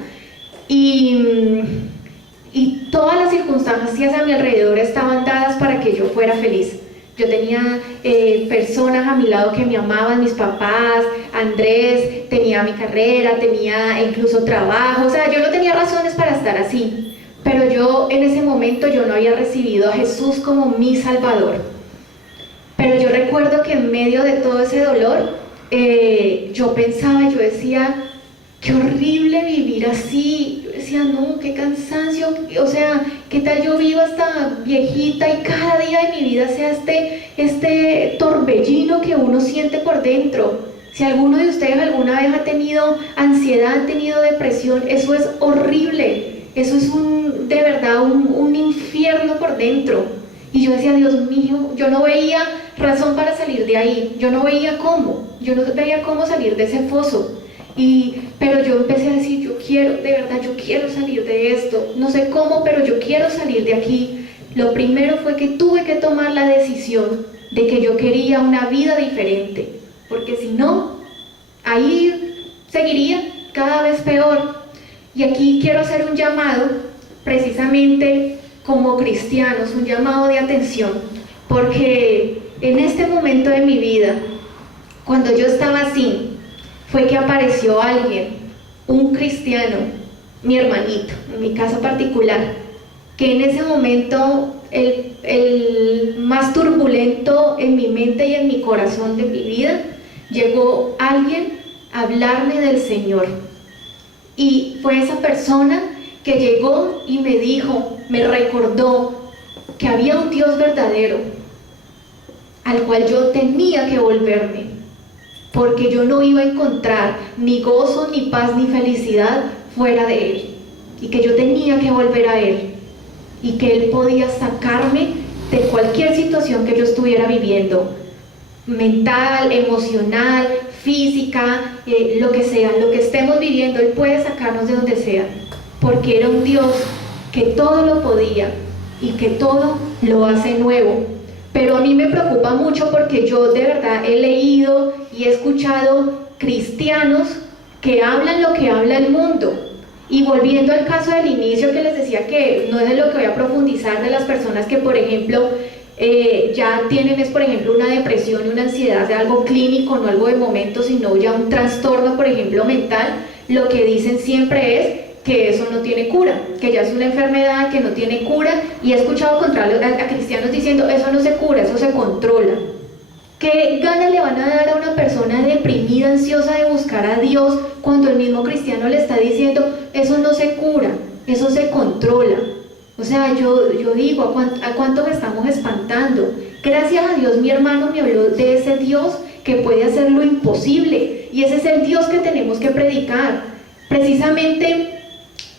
y todas las circunstancias a mi alrededor estaban dadas para que yo fuera feliz. Yo tenía personas a mi lado que me amaban, mis papás, Andrés, tenía mi carrera, tenía incluso trabajo, o sea, yo no tenía razones para estar así. Pero yo en ese momento yo no había recibido a Jesús como mi Salvador. Pero yo recuerdo que en medio de todo ese dolor, yo pensaba, yo decía, qué horrible vivir así. Yo decía, no, qué cansancio, o sea, qué tal yo vivo hasta viejita y cada día de mi vida sea este torbellino que uno siente por dentro. Si alguno de ustedes alguna vez ha tenido ansiedad, ha tenido depresión, eso es horrible. Eso es de verdad un infierno por dentro. Y yo decía, Dios mío, yo no veía razón para salir de ahí, yo no veía cómo salir de ese foso. Pero yo empecé a decir, yo quiero salir de esto, no sé cómo, pero yo quiero salir de aquí. Lo primero fue que tuve que tomar la decisión de que yo quería una vida diferente, porque si no, ahí seguiría cada vez peor. Y aquí quiero hacer un llamado, precisamente como cristianos, un llamado de atención, porque en este momento de mi vida, cuando yo estaba así, fue que apareció alguien, un cristiano, mi hermanito, en mi caso particular, que en ese momento, el más turbulento en mi mente y en mi corazón de mi vida, llegó alguien a hablarme del Señor. Y fue esa persona que llegó y me dijo, me recordó que había un Dios verdadero al cual yo tenía que volverme, porque yo no iba a encontrar ni gozo, ni paz, ni felicidad fuera de Él, y que yo tenía que volver a Él, y que Él podía sacarme de cualquier situación que yo estuviera viviendo, mental, emocional, física, lo que sea, lo que estemos viviendo, Él puede sacarnos de donde sea, porque era un Dios que todo lo podía y que todo lo hace nuevo. Pero a mí me preocupa mucho porque yo de verdad he leído y he escuchado cristianos que hablan lo que habla el mundo, Y volviendo al caso del inicio que les decía que no es de lo que voy a profundizar, de las personas que por ejemplo ya tienen por ejemplo una depresión y una ansiedad de algo clínico, no algo de momento, sino ya un trastorno por ejemplo mental, lo que dicen siempre es que eso no tiene cura, que ya es una enfermedad que no tiene cura, y he escuchado a cristianos diciendo eso no se cura, eso se controla. ¿Qué ganas le van a dar a una persona deprimida, ansiosa de buscar a Dios, cuando el mismo cristiano le está diciendo eso no se cura, eso se controla? O sea, yo digo, ¿a cuánto me estamos espantando? Gracias a Dios mi hermano me habló de ese Dios que puede hacer lo imposible, y ese es el Dios que tenemos que predicar. Precisamente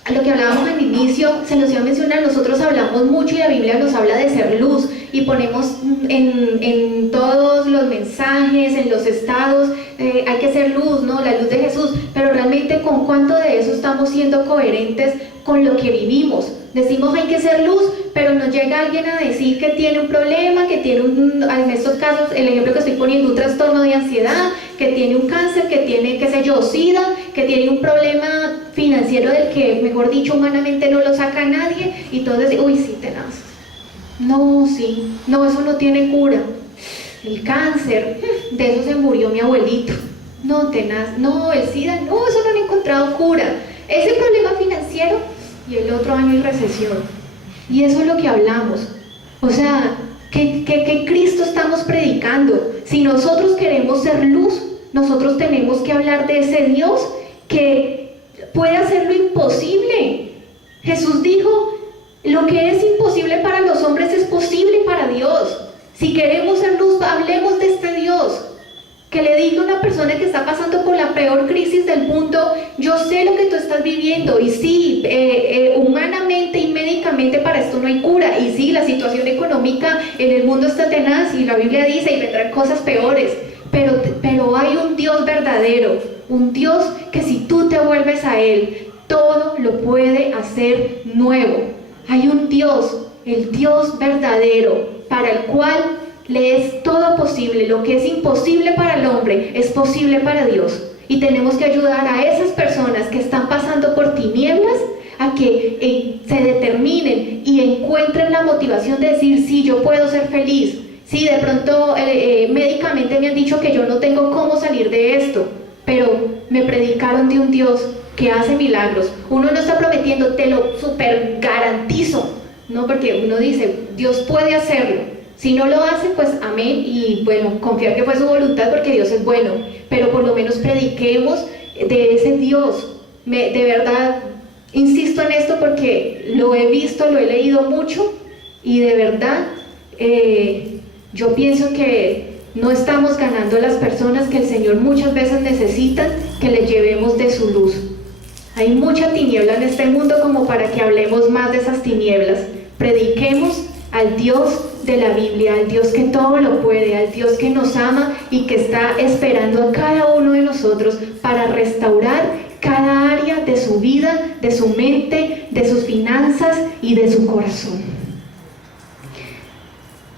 a lo que hablábamos al inicio, se nos iba a mencionar, nosotros hablamos mucho y la Biblia nos habla de ser luz, y ponemos en todos los mensajes, en los estados, hay que ser luz, ¿no? La luz de Jesús, pero realmente ¿con cuánto de eso estamos siendo coherentes con lo que vivimos? Decimos hay que ser luz, pero nos llega alguien a decir que tiene un problema, que tiene en estos casos, el ejemplo que estoy poniendo, un trastorno de ansiedad, que tiene un cáncer, que tiene, qué sé yo, SIDA, que tiene un problema financiero del que, mejor dicho, humanamente no lo saca nadie, y todos decimos, uy, sí, tenaz. No, sí, no, eso no tiene cura. El cáncer, de eso se murió mi abuelito. No, tenaz, no, el SIDA, no, eso no han encontrado cura. Ese problema financiero, y el otro año hay recesión. Y eso es lo que hablamos. O sea, ¿qué Cristo estamos predicando? Si nosotros queremos ser luz, nosotros tenemos que hablar de ese Dios que puede hacer lo imposible. Jesús dijo, lo que es imposible para los hombres es posible para Dios. Si queremos ser luz, hablemos de este Dios. Que le diga a una persona que está pasando por la peor crisis del mundo, yo sé lo que tú estás viviendo, y sí, humanamente y médicamente para esto no hay cura, y sí, la situación económica en el mundo está tenaz, y la Biblia dice, y vendrán cosas peores, pero hay un Dios verdadero, un Dios que si tú te vuelves a Él, todo lo puede hacer nuevo. Hay un Dios, el Dios verdadero, para el cual le es todo posible. Lo que es imposible para el hombre es posible para Dios, y tenemos que ayudar a esas personas que están pasando por tinieblas a que se determinen y encuentren la motivación de decir, sí, yo puedo ser feliz. Sí, de pronto médicamente me han dicho que yo no tengo cómo salir de esto, pero me predicaron de un Dios que hace milagros. Uno no está prometiendo, te lo super garantizo, no, porque uno dice, Dios puede hacerlo. Si no lo hace, pues amén, y bueno, confiar que fue su voluntad, porque Dios es bueno, pero por lo menos prediquemos de ese Dios. De verdad, insisto en esto porque lo he visto, lo he leído mucho, y de verdad, yo pienso que no estamos ganando a las personas que el Señor muchas veces necesita que les llevemos de su luz. Hay mucha tiniebla en este mundo como para que hablemos más de esas tinieblas. Prediquemos al Dios de la Biblia, al Dios que todo lo puede, al Dios que nos ama y que está esperando a cada uno de nosotros para restaurar cada área de su vida, de su mente, de sus finanzas y de su corazón.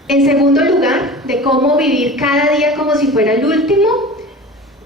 En segundo lugar, de cómo vivir cada día como si fuera el último,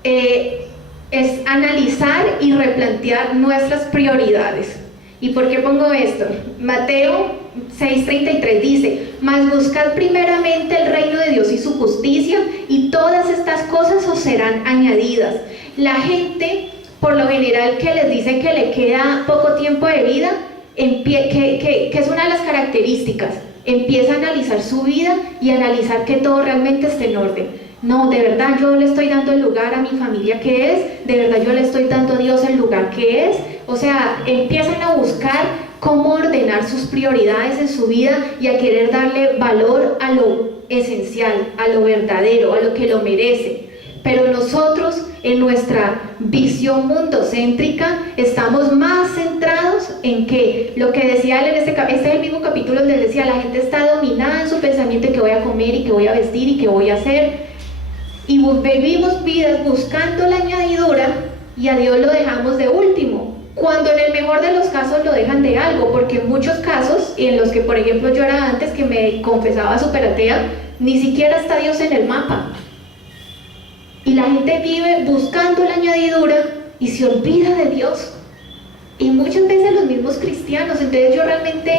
es analizar y replantear nuestras prioridades. ¿Y por qué pongo esto? Mateo 6:33 dice, mas buscad primeramente el reino de Dios y su justicia, y todas estas cosas os serán añadidas. La gente, por lo general, que les dice que le queda poco tiempo de vida, que es una de las características, empieza a analizar su vida y a analizar que todo realmente esté en orden. No, de verdad yo le estoy dando el lugar a mi familia que es, de verdad yo le estoy dando a Dios el lugar que es. O sea, empiezan a buscar cómo ordenar sus prioridades en su vida y a querer darle valor a lo esencial, a lo verdadero, a lo que lo merece. Pero nosotros, en nuestra visión mundocéntrica, estamos más centrados en que lo que decía él en este es el mismo capítulo donde él decía, la gente está dominada en su pensamiento de qué voy a comer y qué voy a vestir y qué voy a hacer, y vivimos vidas buscando la añadidura, y a Dios lo dejamos de último, cuando en el mejor de los casos lo dejan de algo, porque en muchos casos, y en los que por ejemplo yo era antes, que me confesaba súper atea, ni siquiera está Dios en el mapa. Y la gente vive buscando la añadidura y se olvida de Dios. y muchas veces los mismos cristianos. Entonces yo realmente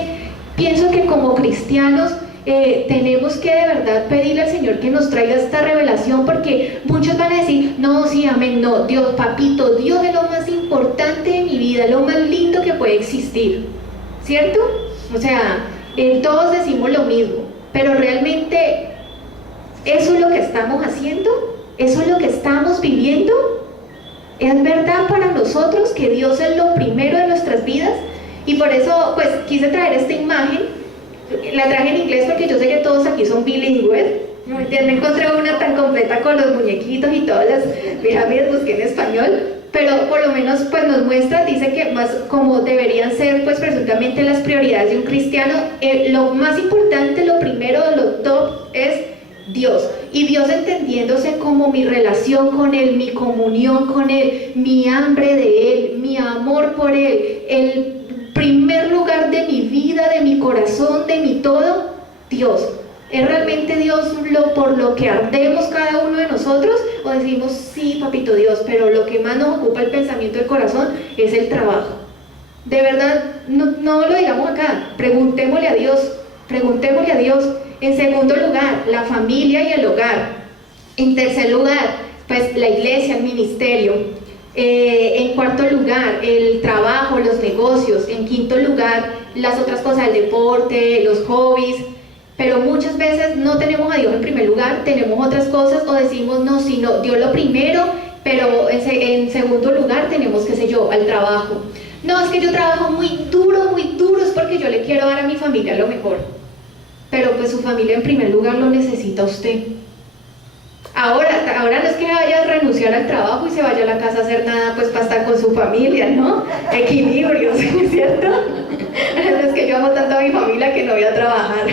pienso que como cristianos tenemos que de verdad pedirle al Señor que nos traiga esta revelación, porque muchos van a decir, no, sí, amén, no, Dios, papito, Dios es lo más importante de mi vida, lo más lindo que puede existir, ¿cierto? O sea, todos decimos lo mismo, pero realmente ¿eso es lo que estamos haciendo? ¿Eso es lo que estamos viviendo? ¿Es verdad para nosotros que Dios es lo primero de nuestras vidas? Y por eso pues quise traer esta imagen. La traje en inglés porque yo sé que todos aquí son bilingües. Me encontré una tan completa con los muñequitos y todas las pirámides, busqué en español, pero por lo menos pues nos muestra, dice que más como deberían ser pues presuntamente las prioridades de un cristiano. Lo más importante, lo primero, lo top es Dios, y Dios entendiéndose como mi relación con Él, mi comunión con Él, mi hambre de Él, mi amor por Él, el primer lugar de mi vida, de mi corazón, de mi todo, Dios. ¿Es realmente Dios por lo que ardemos cada uno de nosotros? ¿O decimos, sí, papito Dios, pero lo que más nos ocupa el pensamiento del corazón es el trabajo? De verdad, no lo digamos acá, preguntémosle a Dios, preguntémosle a Dios. En segundo lugar, la familia y el hogar. En tercer lugar, pues la iglesia, el ministerio. En cuarto lugar, el trabajo, los negocios. En quinto lugar, las otras cosas, el deporte, los hobbies. Pero muchas veces no tenemos a Dios en primer lugar, tenemos otras cosas, o decimos, no, si no, Dios lo primero, pero en segundo lugar tenemos, qué sé yo, al trabajo. No, es que yo trabajo muy duro, es porque yo le quiero dar a mi familia lo mejor. Pero pues su familia en primer lugar lo necesita usted. Ahora no es que vaya a renunciar al trabajo y se vaya a la casa a hacer nada, pues para estar con su familia, ¿no? Equilibrio, ¿cierto? Es que yo amo tanto a mi familia que no voy a trabajar,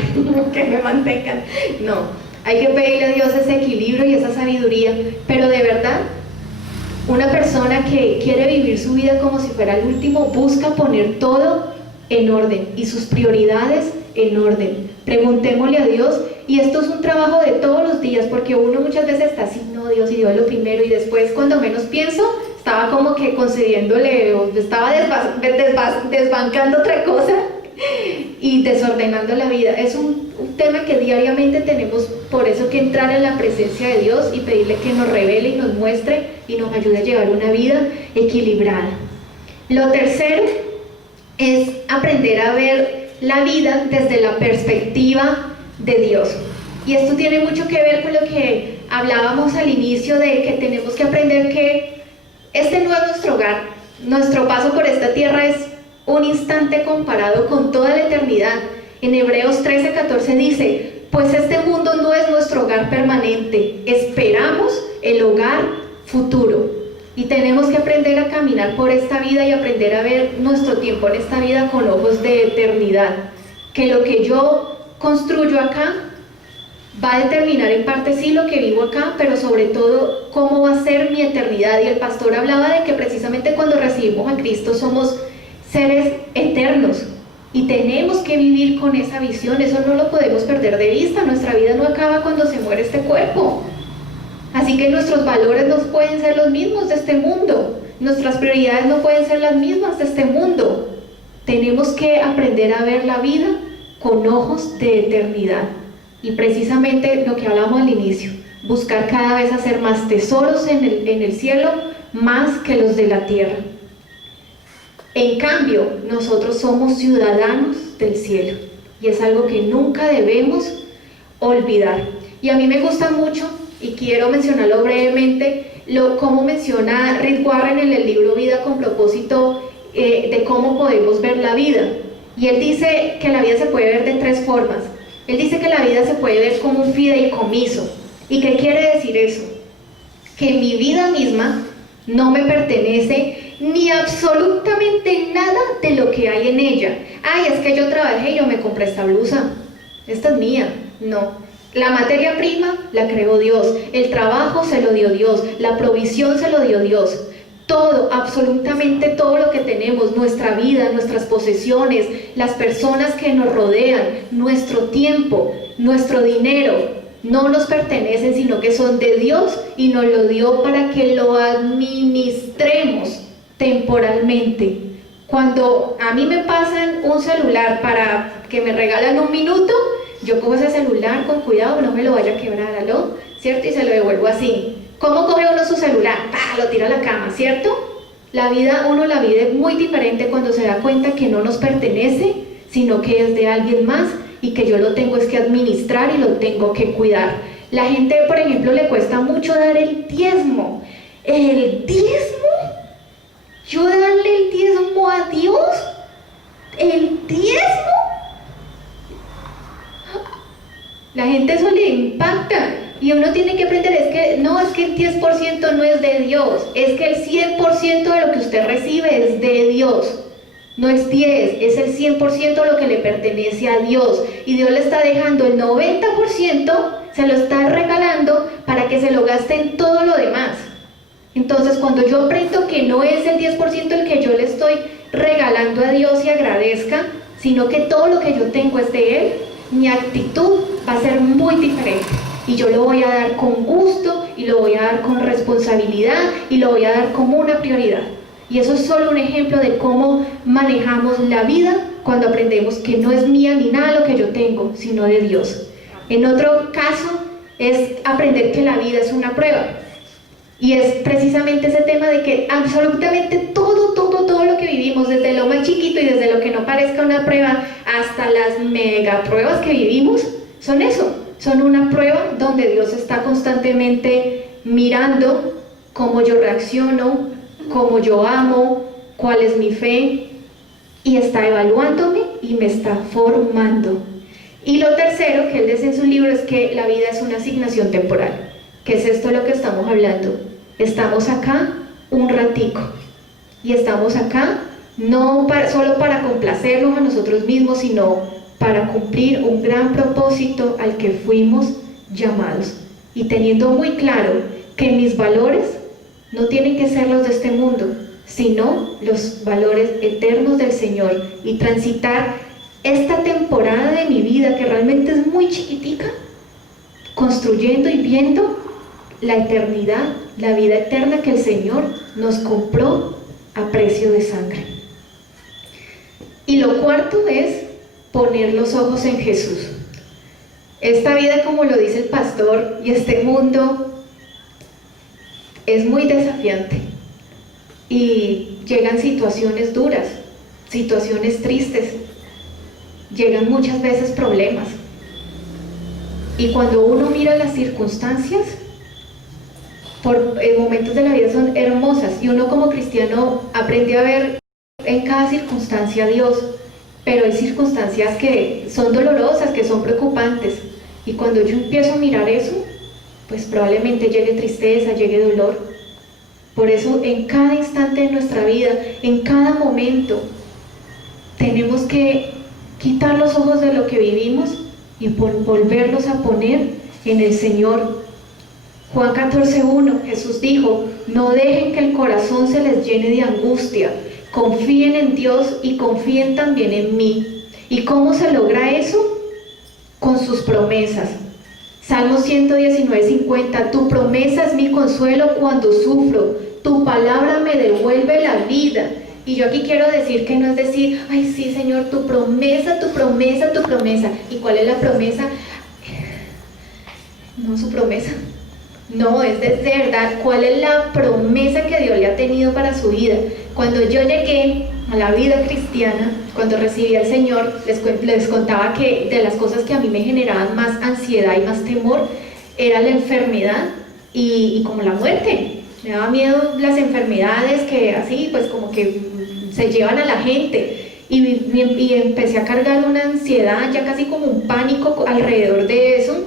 que me mantengan. No, hay que pedirle a Dios ese equilibrio y esa sabiduría. Pero de verdad, una persona que quiere vivir su vida como si fuera el último, busca poner todo en orden y sus prioridades en orden. Preguntémosle a Dios, y esto es un trabajo de todos los días, porque uno muchas veces está así, no, Dios, y Dios es lo primero, y después cuando menos pienso, estaba como que concediéndole, o estaba desbancando otra cosa y desordenando la vida. Es un tema que diariamente tenemos por eso que entrar en la presencia de Dios y pedirle que nos revele y nos muestre y nos ayude a llevar una vida equilibrada. Lo tercero es aprender a ver la vida desde la perspectiva de Dios. Y esto tiene mucho que ver con lo que hablábamos al inicio, de que tenemos que aprender que este no es nuestro hogar. Nuestro paso por esta tierra es un instante comparado con toda la eternidad. En Hebreos 13:14 dice, pues este mundo no es nuestro hogar permanente, esperamos el hogar futuro. Y tenemos que aprender a caminar por esta vida y aprender a ver nuestro tiempo en esta vida con ojos de eternidad. Que lo que yo construyo acá va a determinar en parte sí lo que vivo acá, pero sobre todo cómo va a ser mi eternidad. Y el pastor hablaba de que precisamente cuando recibimos a Cristo somos seres eternos y tenemos que vivir con esa visión. Eso no lo podemos perder de vista. Nuestra vida no acaba cuando se muere este cuerpo. Así que nuestros valores no pueden ser los mismos de este mundo, nuestras prioridades no pueden ser las mismas de este mundo. Tenemos que aprender a ver la vida con ojos de eternidad. Y precisamente lo que hablamos al inicio, buscar cada vez hacer más tesoros en el cielo, más que los de la tierra. En cambio, nosotros somos ciudadanos del cielo, y es algo que nunca debemos olvidar. Y a mí me gusta mucho, y quiero mencionarlo brevemente, cómo menciona Rick Warren en el libro Vida con Propósito, de cómo podemos ver la vida. Y él dice que la vida se puede ver de tres formas. Él dice que la vida se puede ver como un fideicomiso. ¿Y qué quiere decir eso? Que mi vida misma no me pertenece ni absolutamente nada de lo que hay en ella. Ay, es que yo trabajé y yo me compré esta blusa, esta es mía. No. La materia prima la creó Dios, el trabajo se lo dio Dios, la provisión se lo dio Dios. Todo, absolutamente todo lo que tenemos, nuestra vida, nuestras posesiones, las personas que nos rodean, nuestro tiempo, nuestro dinero, no nos pertenecen, sino que son de Dios y nos lo dio para que lo administremos temporalmente. Cuando a mí me pasan un celular para que me regalan un minuto, yo cojo ese celular con cuidado, no me lo vaya a quebrar, ¿aló? ¿Cierto? Y se lo devuelvo así. ¿Cómo coge uno su celular? ¡Pah! Lo tira a la cama, ¿cierto? Uno la vive muy diferente cuando se da cuenta que no nos pertenece, sino que es de alguien más y que yo lo tengo es que administrar y lo tengo que cuidar. La gente, por ejemplo, le cuesta mucho dar el diezmo. ¿El diezmo? ¿Yo darle el diezmo a Dios? ¿El diezmo? La gente eso le impacta y uno tiene que aprender, es que el 10% no es de Dios, es que el 100% de lo que usted recibe es de Dios. No es 10, es el 100% lo que le pertenece a Dios. Y Dios le está dejando el 90%, se lo está regalando para que se lo gaste en todo lo demás. Entonces, cuando yo aprendo que no es el 10% el que yo le estoy regalando a Dios y agradezca, sino que todo lo que yo tengo es de Él, mi actitud va a ser muy diferente. Y yo lo voy a dar con gusto, y lo voy a dar con responsabilidad, y lo voy a dar como una prioridad. Y eso es solo un ejemplo de cómo manejamos la vida cuando aprendemos que no es mía ni nada lo que yo tengo, sino de Dios. En otro caso es aprender que la vida es una prueba. Y es precisamente ese tema de que absolutamente todo lo que vivimos, desde lo más chiquito y desde lo que no parezca una prueba hasta las mega pruebas que vivimos, son eso, son una prueba donde Dios está constantemente mirando cómo yo reacciono, cómo yo amo, cuál es mi fe, y está evaluándome y me está formando. Y lo tercero que él dice en su libro es que la vida es una asignación temporal. ¿Qué es esto de lo que estamos hablando? Estamos acá un ratico, y estamos acá no solo para complacernos a nosotros mismos, sino para cumplir un gran propósito al que fuimos llamados, y teniendo muy claro que mis valores no tienen que ser los de este mundo, sino los valores eternos del Señor, y transitar esta temporada de mi vida, que realmente es muy chiquitica, construyendo y viendo la eternidad, la vida eterna que el Señor nos compró a precio de sangre. Y lo cuarto es poner los ojos en Jesús. Esta vida, como lo dice el pastor, y este mundo es muy desafiante, y llegan situaciones duras, situaciones tristes, llegan muchas veces problemas, y cuando uno mira las circunstancias, por momentos de la vida son hermosas, y uno como cristiano aprende a ver en cada circunstancia a Dios, pero hay circunstancias que son dolorosas, que son preocupantes, y cuando yo empiezo a mirar eso, pues probablemente llegue tristeza, llegue dolor. Por eso en cada instante de nuestra vida, en cada momento, tenemos que quitar los ojos de lo que vivimos y volverlos a poner en el Señor. Juan 14:1, Jesús dijo: no dejen que el corazón se les llene de angustia, confíen en Dios y confíen también en mí. ¿Y cómo se logra eso? Con sus promesas. Salmo 119:50, tu promesa es mi consuelo cuando sufro, tu palabra me devuelve la vida. Y yo aquí quiero decir que no es decir, ay sí Señor, tu promesa, tu promesa, tu promesa. ¿Y cuál es la promesa? No su promesa. No, es de verdad, ¿cuál es la promesa que Dios le ha tenido para su vida? Cuando yo llegué a la vida cristiana, cuando recibí al Señor, les contaba que de las cosas que a mí me generaban más ansiedad y más temor, era la enfermedad y como la muerte. Me daba miedo las enfermedades que así, pues como que se llevan a la gente. Y empecé a cargar una ansiedad, ya casi como un pánico alrededor de eso.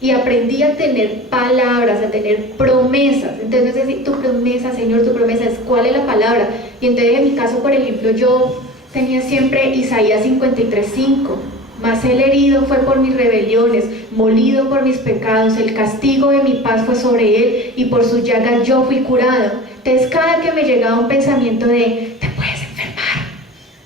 Y aprendí a tener palabras, a tener promesas. Entonces, decir, tu promesa, Señor, tu promesa, ¿cuál es la palabra? Y entonces, en mi caso, por ejemplo, yo tenía siempre Isaías 53:5. Mas el herido fue por mis rebeliones, molido por mis pecados, el castigo de mi paz fue sobre él, y por sus llagas yo fui curado. Entonces, cada que me llegaba un pensamiento de, te puedes enfermar,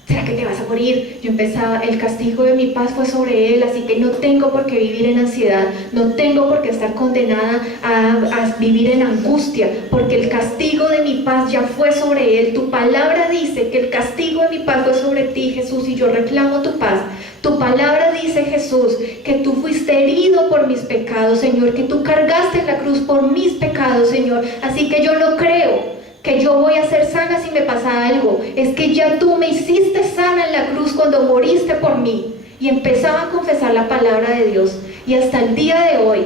¿será que te vas a morir. Yo empezaba, el castigo de mi paz fue sobre él, así que no tengo por qué vivir en ansiedad, no tengo por qué estar condenada a vivir en angustia, porque el castigo de mi paz ya fue sobre él. Tu palabra dice que el castigo de mi paz fue sobre ti, Jesús, y yo reclamo tu paz. Tu palabra dice, Jesús, que tú fuiste herido por mis pecados, Señor, que tú cargaste en la cruz por mis pecados, Señor. Así que yo no creo que yo voy a ser sana si me pasa algo. Es que ya tú me hiciste sana en la cruz cuando moriste por mí. Y empezaba a confesar la palabra de Dios. Y hasta el día de hoy,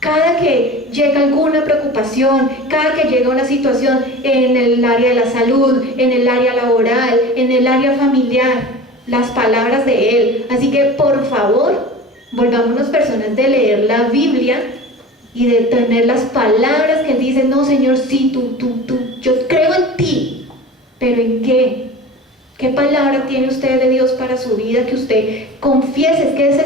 cada que llega alguna preocupación, cada que llega una situación en el área de la salud, en el área laboral, en el área familiar, las palabras de Él. Así que por favor, volvámonos personas de leer la Biblia y de tener las palabras que Él dice. No, Señor, sí, yo creo en ti, pero ¿en qué? ¿Qué palabra tiene usted de Dios para su vida? Que usted confiese, es que es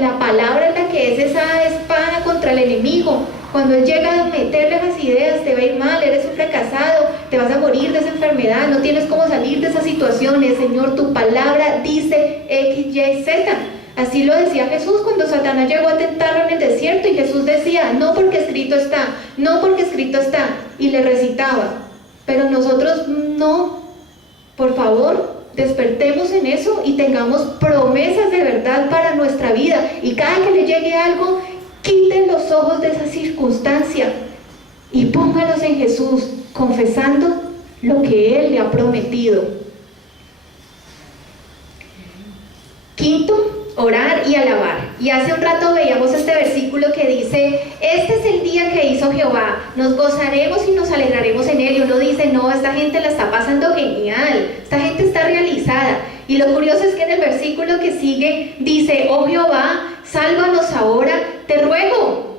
la palabra es la que es esa espada contra el enemigo. Cuando Él llega a meterle esas ideas, te va a ir mal, eres un fracasado, te vas a morir de esa enfermedad, no tienes cómo salir de esas situaciones. Señor, tu palabra dice X, Y, Z. Así lo decía Jesús cuando Satanás llegó a tentarlo en el desierto, y Jesús decía, no porque escrito está, no porque escrito está, y le recitaba. Pero nosotros no. Por favor, despertemos en eso y tengamos promesas de verdad para nuestra vida, y cada que le llegue algo, quiten los ojos de esa circunstancia y póngalos en Jesús, confesando lo que Él le ha prometido. Quinto, orar y alabar. Y hace un rato veíamos este versículo que dice, este es el día que hizo Jehová, nos gozaremos y nos alegraremos en él. Y uno dice, no, esta gente la está pasando genial, esta gente está realizada. Y lo curioso es que en el versículo que sigue dice, oh Jehová, sálvanos ahora, te ruego,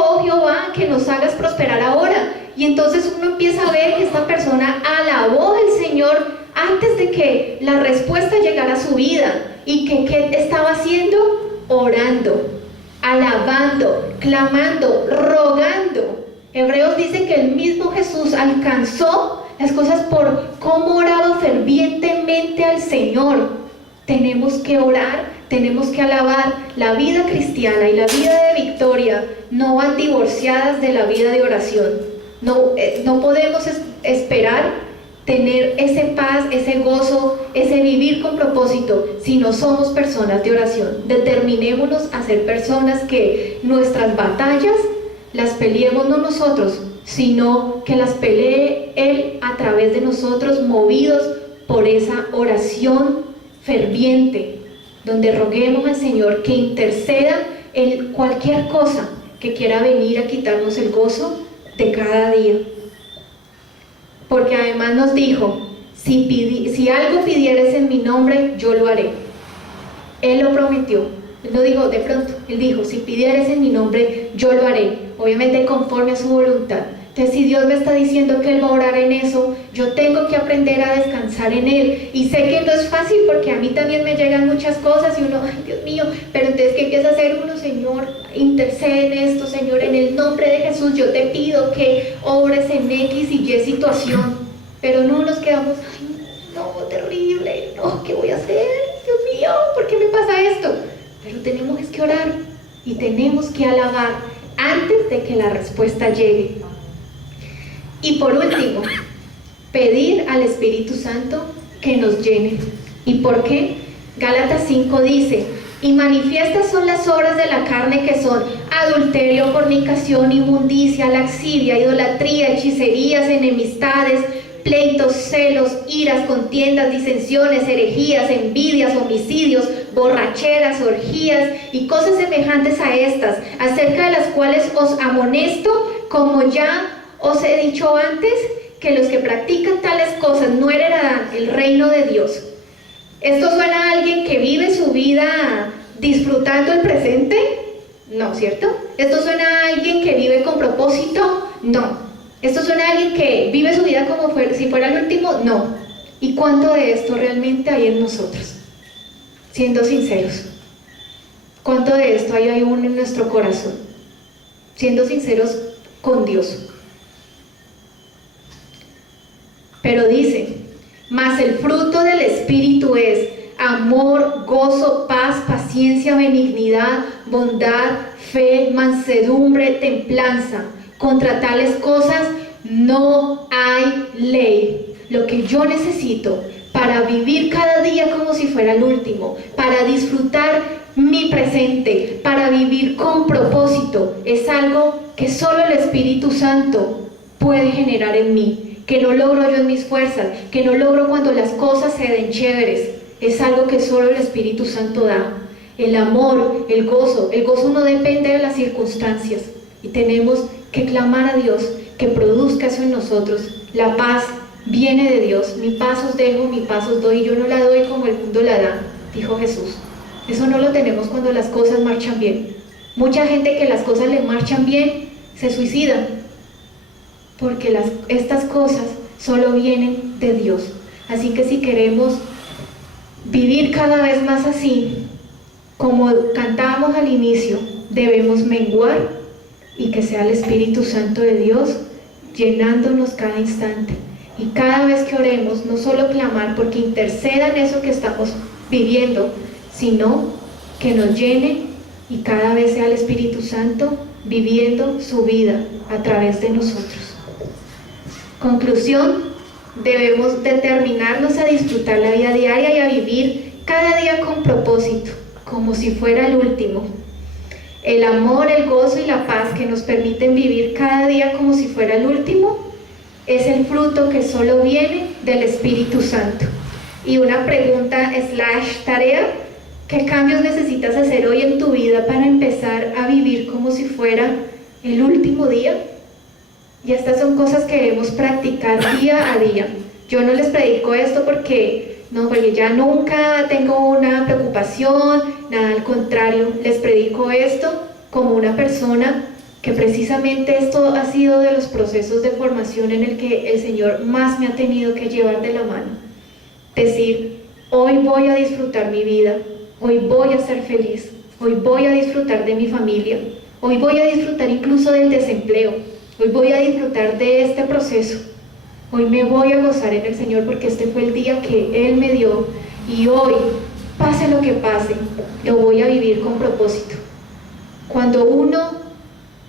oh Jehová, que nos hagas prosperar ahora. Y entonces uno empieza a ver que esta persona alabó al Señor antes de que la respuesta llegara a su vida. ¿Y qué estaba haciendo? Orando, alabando, clamando, rogando. Hebreos dice que el mismo Jesús alcanzó las cosas por cómo oraba fervientemente al Señor. Tenemos que orar, tenemos que alabar. La vida cristiana y la vida de victoria no van divorciadas de la vida de oración. No podemos esperar tener ese paz, ese gozo, ese vivir con propósito si no somos personas de oración. Determinémonos a ser personas que nuestras batallas las peleemos no nosotros, sino que las pelee Él a través de nosotros, movidos por esa oración ferviente, donde roguemos al Señor que interceda en cualquier cosa que quiera venir a quitarnos el gozo de cada día. Porque además nos dijo, si algo pidieres en mi nombre, yo lo haré. Él lo prometió. Él no dijo de pronto, Él dijo, si pidieres en mi nombre, yo lo haré. Obviamente conforme a su voluntad. Entonces, si Dios me está diciendo que Él va a orar en eso, yo tengo que aprender a descansar en Él. Y sé que no es fácil, porque a mí también me llegan muchas cosas y uno, ay Dios mío, pero entonces ¿qué empieza a hacer uno? Señor, intercede en esto, Señor, en el nombre de Jesús yo te pido que obres en X y Y situación. Pero no nos quedamos, ay no, terrible, no, ¿qué voy a hacer? Dios mío, ¿por qué me pasa esto? Pero tenemos que orar y tenemos que alabar antes de que la respuesta llegue. Y por último, pedir al Espíritu Santo que nos llene. ¿Y por qué? Gálatas 5 dice, y manifiestas son las obras de la carne, que son adulterio, fornicación, inmundicia, laxivia, idolatría, hechicerías, enemistades, pleitos, celos, iras, contiendas, disensiones, herejías, envidias, homicidios, borracheras, orgías y cosas semejantes a estas, acerca de las cuales os amonesto, como ya os he dicho antes, que los que practican tales cosas no heredarán el reino de Dios. ¿Esto suena a alguien que vive su vida disfrutando el presente? No, ¿cierto? ¿Esto suena a alguien que vive con propósito? No. ¿Esto suena a alguien que vive su vida como si fuera el último? No. ¿Y cuánto de esto realmente hay en nosotros? Siendo sinceros. ¿Cuánto de esto hay aún en nuestro corazón? Siendo sinceros con Dios. Pero dice, Mas el fruto del Espíritu es amor, gozo, paz, paciencia, benignidad, bondad, fe, mansedumbre, templanza. Contra tales cosas no hay ley. Lo que yo necesito para vivir cada día como si fuera el último, para disfrutar mi presente, para vivir con propósito, es algo que solo el Espíritu Santo puede generar en mí, que no logro yo en mis fuerzas, que no logro cuando las cosas se den chéveres. Es algo que solo el Espíritu Santo da. El amor, el gozo no depende de las circunstancias, y tenemos que clamar a Dios que produzca eso en nosotros. La paz viene de Dios. Mi paz os dejo, mi paz os doy, yo no la doy como el mundo la da, dijo Jesús. Eso no lo tenemos cuando las cosas marchan bien. Mucha gente que las cosas le marchan bien se suicida, porque estas cosas solo vienen de Dios. Así que si queremos vivir cada vez más así, como cantábamos al inicio, debemos menguar y que sea el Espíritu Santo de Dios llenándonos cada instante. Y cada vez que oremos, no solo clamar porque interceda en eso que estamos viviendo, sino que nos llene y cada vez sea el Espíritu Santo viviendo su vida a través de nosotros. Conclusión: debemos determinarnos a disfrutar la vida diaria y a vivir cada día con propósito, como si fuera el último. El amor, el gozo y la paz que nos permiten vivir cada día como si fuera el último es el fruto que solo viene del Espíritu Santo. Y una pregunta / tarea: ¿qué cambios necesitas hacer hoy en tu vida para empezar a vivir como si fuera el último día? Y estas son cosas que debemos practicar día a día. Yo no les predico esto porque ya nunca tengo una preocupación, nada, al contrario, les predico esto como una persona que precisamente esto ha sido de los procesos de formación en el que el Señor más me ha tenido que llevar de la mano. Decir: hoy voy a disfrutar mi vida, hoy voy a ser feliz, hoy voy a disfrutar de mi familia, hoy voy a disfrutar incluso del desempleo, hoy voy a disfrutar de este proceso, hoy me voy a gozar en el Señor porque este fue el día que Él me dio, y hoy, pase lo que pase, lo voy a vivir con propósito. Cuando uno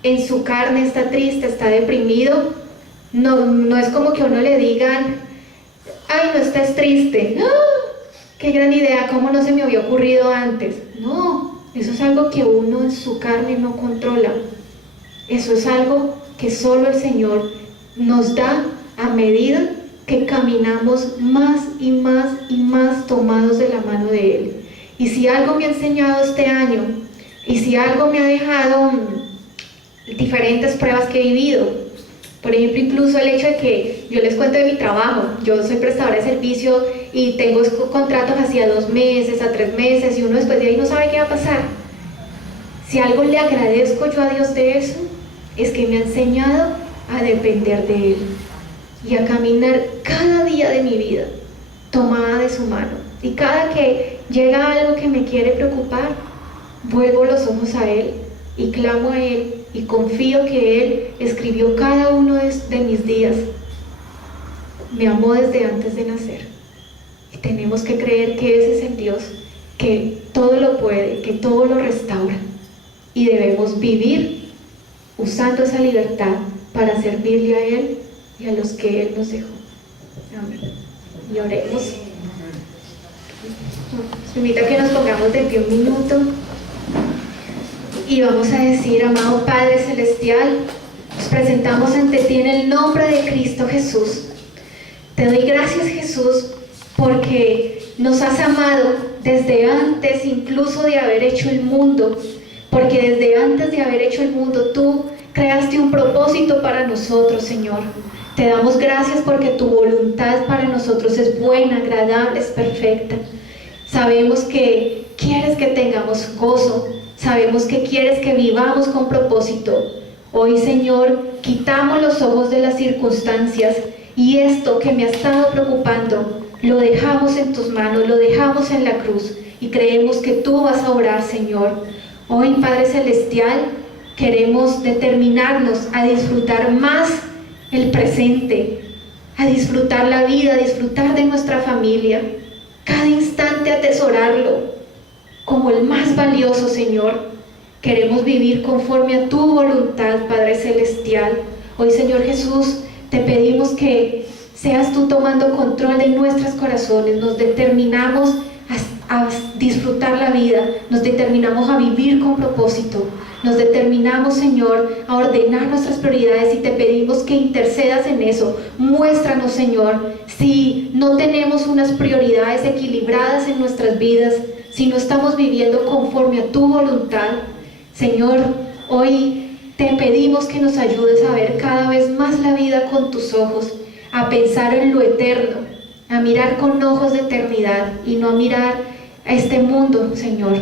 en su carne está triste, está deprimido, no es como que a uno le digan: ay, no estés triste, ¡ah! Qué gran idea, cómo no se me había ocurrido antes. No, eso es algo que uno en su carne no controla. Eso es algo que solo el Señor nos da a medida que caminamos más y más y más tomados de la mano de Él. Y si algo me ha enseñado este año, y si algo me ha dejado diferentes pruebas que he vivido, por ejemplo, incluso el hecho de que yo les cuento de mi trabajo, yo soy prestadora de servicio y tengo contratos así a 2 meses, a 3 meses, y uno después de ahí no sabe qué va a pasar. Si algo le agradezco yo a Dios de eso, es que me ha enseñado a depender de Él y a caminar cada día de mi vida tomada de su mano. Y cada que llega algo que me quiere preocupar, vuelvo los ojos a Él y clamo a Él y confío que Él escribió cada uno de mis días. Me amó desde antes de nacer. Y tenemos que creer que ese es el Dios que todo lo puede, que todo lo restaura. Y debemos vivir usando esa libertad para servirle a Él y a los que Él nos dejó. Amén. Y oremos. Os invito a que nos pongamos de pie un minuto y vamos a decir: amado Padre Celestial, nos presentamos ante ti en el nombre de Cristo Jesús. Te doy gracias, Jesús, porque nos has amado desde antes incluso de haber hecho el mundo, porque desde antes de haber hecho el mundo tú creaste un propósito para nosotros, Señor. Te damos gracias porque tu voluntad para nosotros es buena, agradable, es perfecta. Sabemos que quieres que tengamos gozo, sabemos que quieres que vivamos con propósito. Hoy, Señor, quitamos los ojos de las circunstancias y esto que me ha estado preocupando, lo dejamos en tus manos, lo dejamos en la cruz y creemos que tú vas a obrar, Señor. Hoy, Padre Celestial, queremos determinarnos a disfrutar más el presente, a disfrutar la vida, a disfrutar de nuestra familia, cada instante atesorarlo como el más valioso, Señor. Queremos vivir conforme a tu voluntad, Padre Celestial. Hoy, Señor Jesús, te pedimos que seas tú tomando control de nuestros corazones. Nos determinamos a disfrutar la vida, nos determinamos a vivir con propósito, nos determinamos, Señor, a ordenar nuestras prioridades y te pedimos que intercedas en eso. Muéstranos, Señor, si no tenemos unas prioridades equilibradas en nuestras vidas, si no estamos viviendo conforme a tu voluntad. Señor, hoy te pedimos que nos ayudes a ver cada vez más la vida con tus ojos, a pensar en lo eterno, a mirar con ojos de eternidad y no a mirar a este mundo, Señor,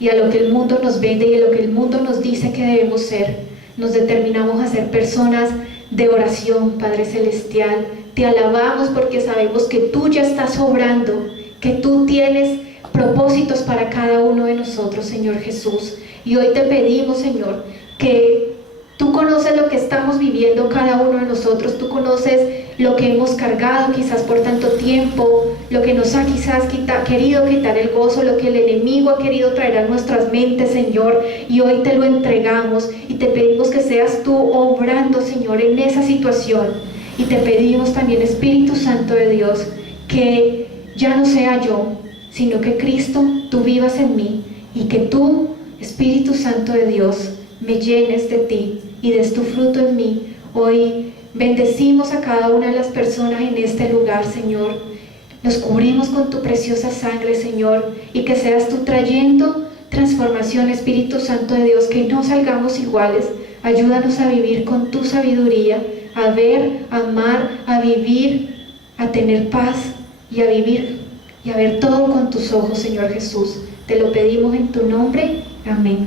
y a lo que el mundo nos vende y a lo que el mundo nos dice que debemos ser. Nos determinamos a ser personas de oración, Padre Celestial. Te alabamos porque sabemos que tú ya estás obrando, que tú tienes propósitos para cada uno de nosotros, Señor Jesús. Y hoy te pedimos, Señor, que tú conoces lo que estamos viviendo cada uno de nosotros, tú conoces lo que hemos cargado quizás por tanto tiempo, lo que nos ha quizás querido quitar el gozo, lo que el enemigo ha querido traer a nuestras mentes, Señor, y hoy te lo entregamos y te pedimos que seas tú obrando, Señor, en esa situación. Y te pedimos también, Espíritu Santo de Dios, que ya no sea yo, sino que Cristo, tú vivas en mí y que tú, Espíritu Santo de Dios, me llenes de ti y des tu fruto en mí. Hoy bendecimos a cada una de las personas en este lugar, Señor. Nos cubrimos con tu preciosa sangre, Señor, y que seas tú trayendo transformación, Espíritu Santo de Dios, que no salgamos iguales. Ayúdanos a vivir con tu sabiduría, a ver, a amar, a vivir, a tener paz y a vivir y a ver todo con tus ojos, Señor Jesús. Te lo pedimos en tu nombre. Amén.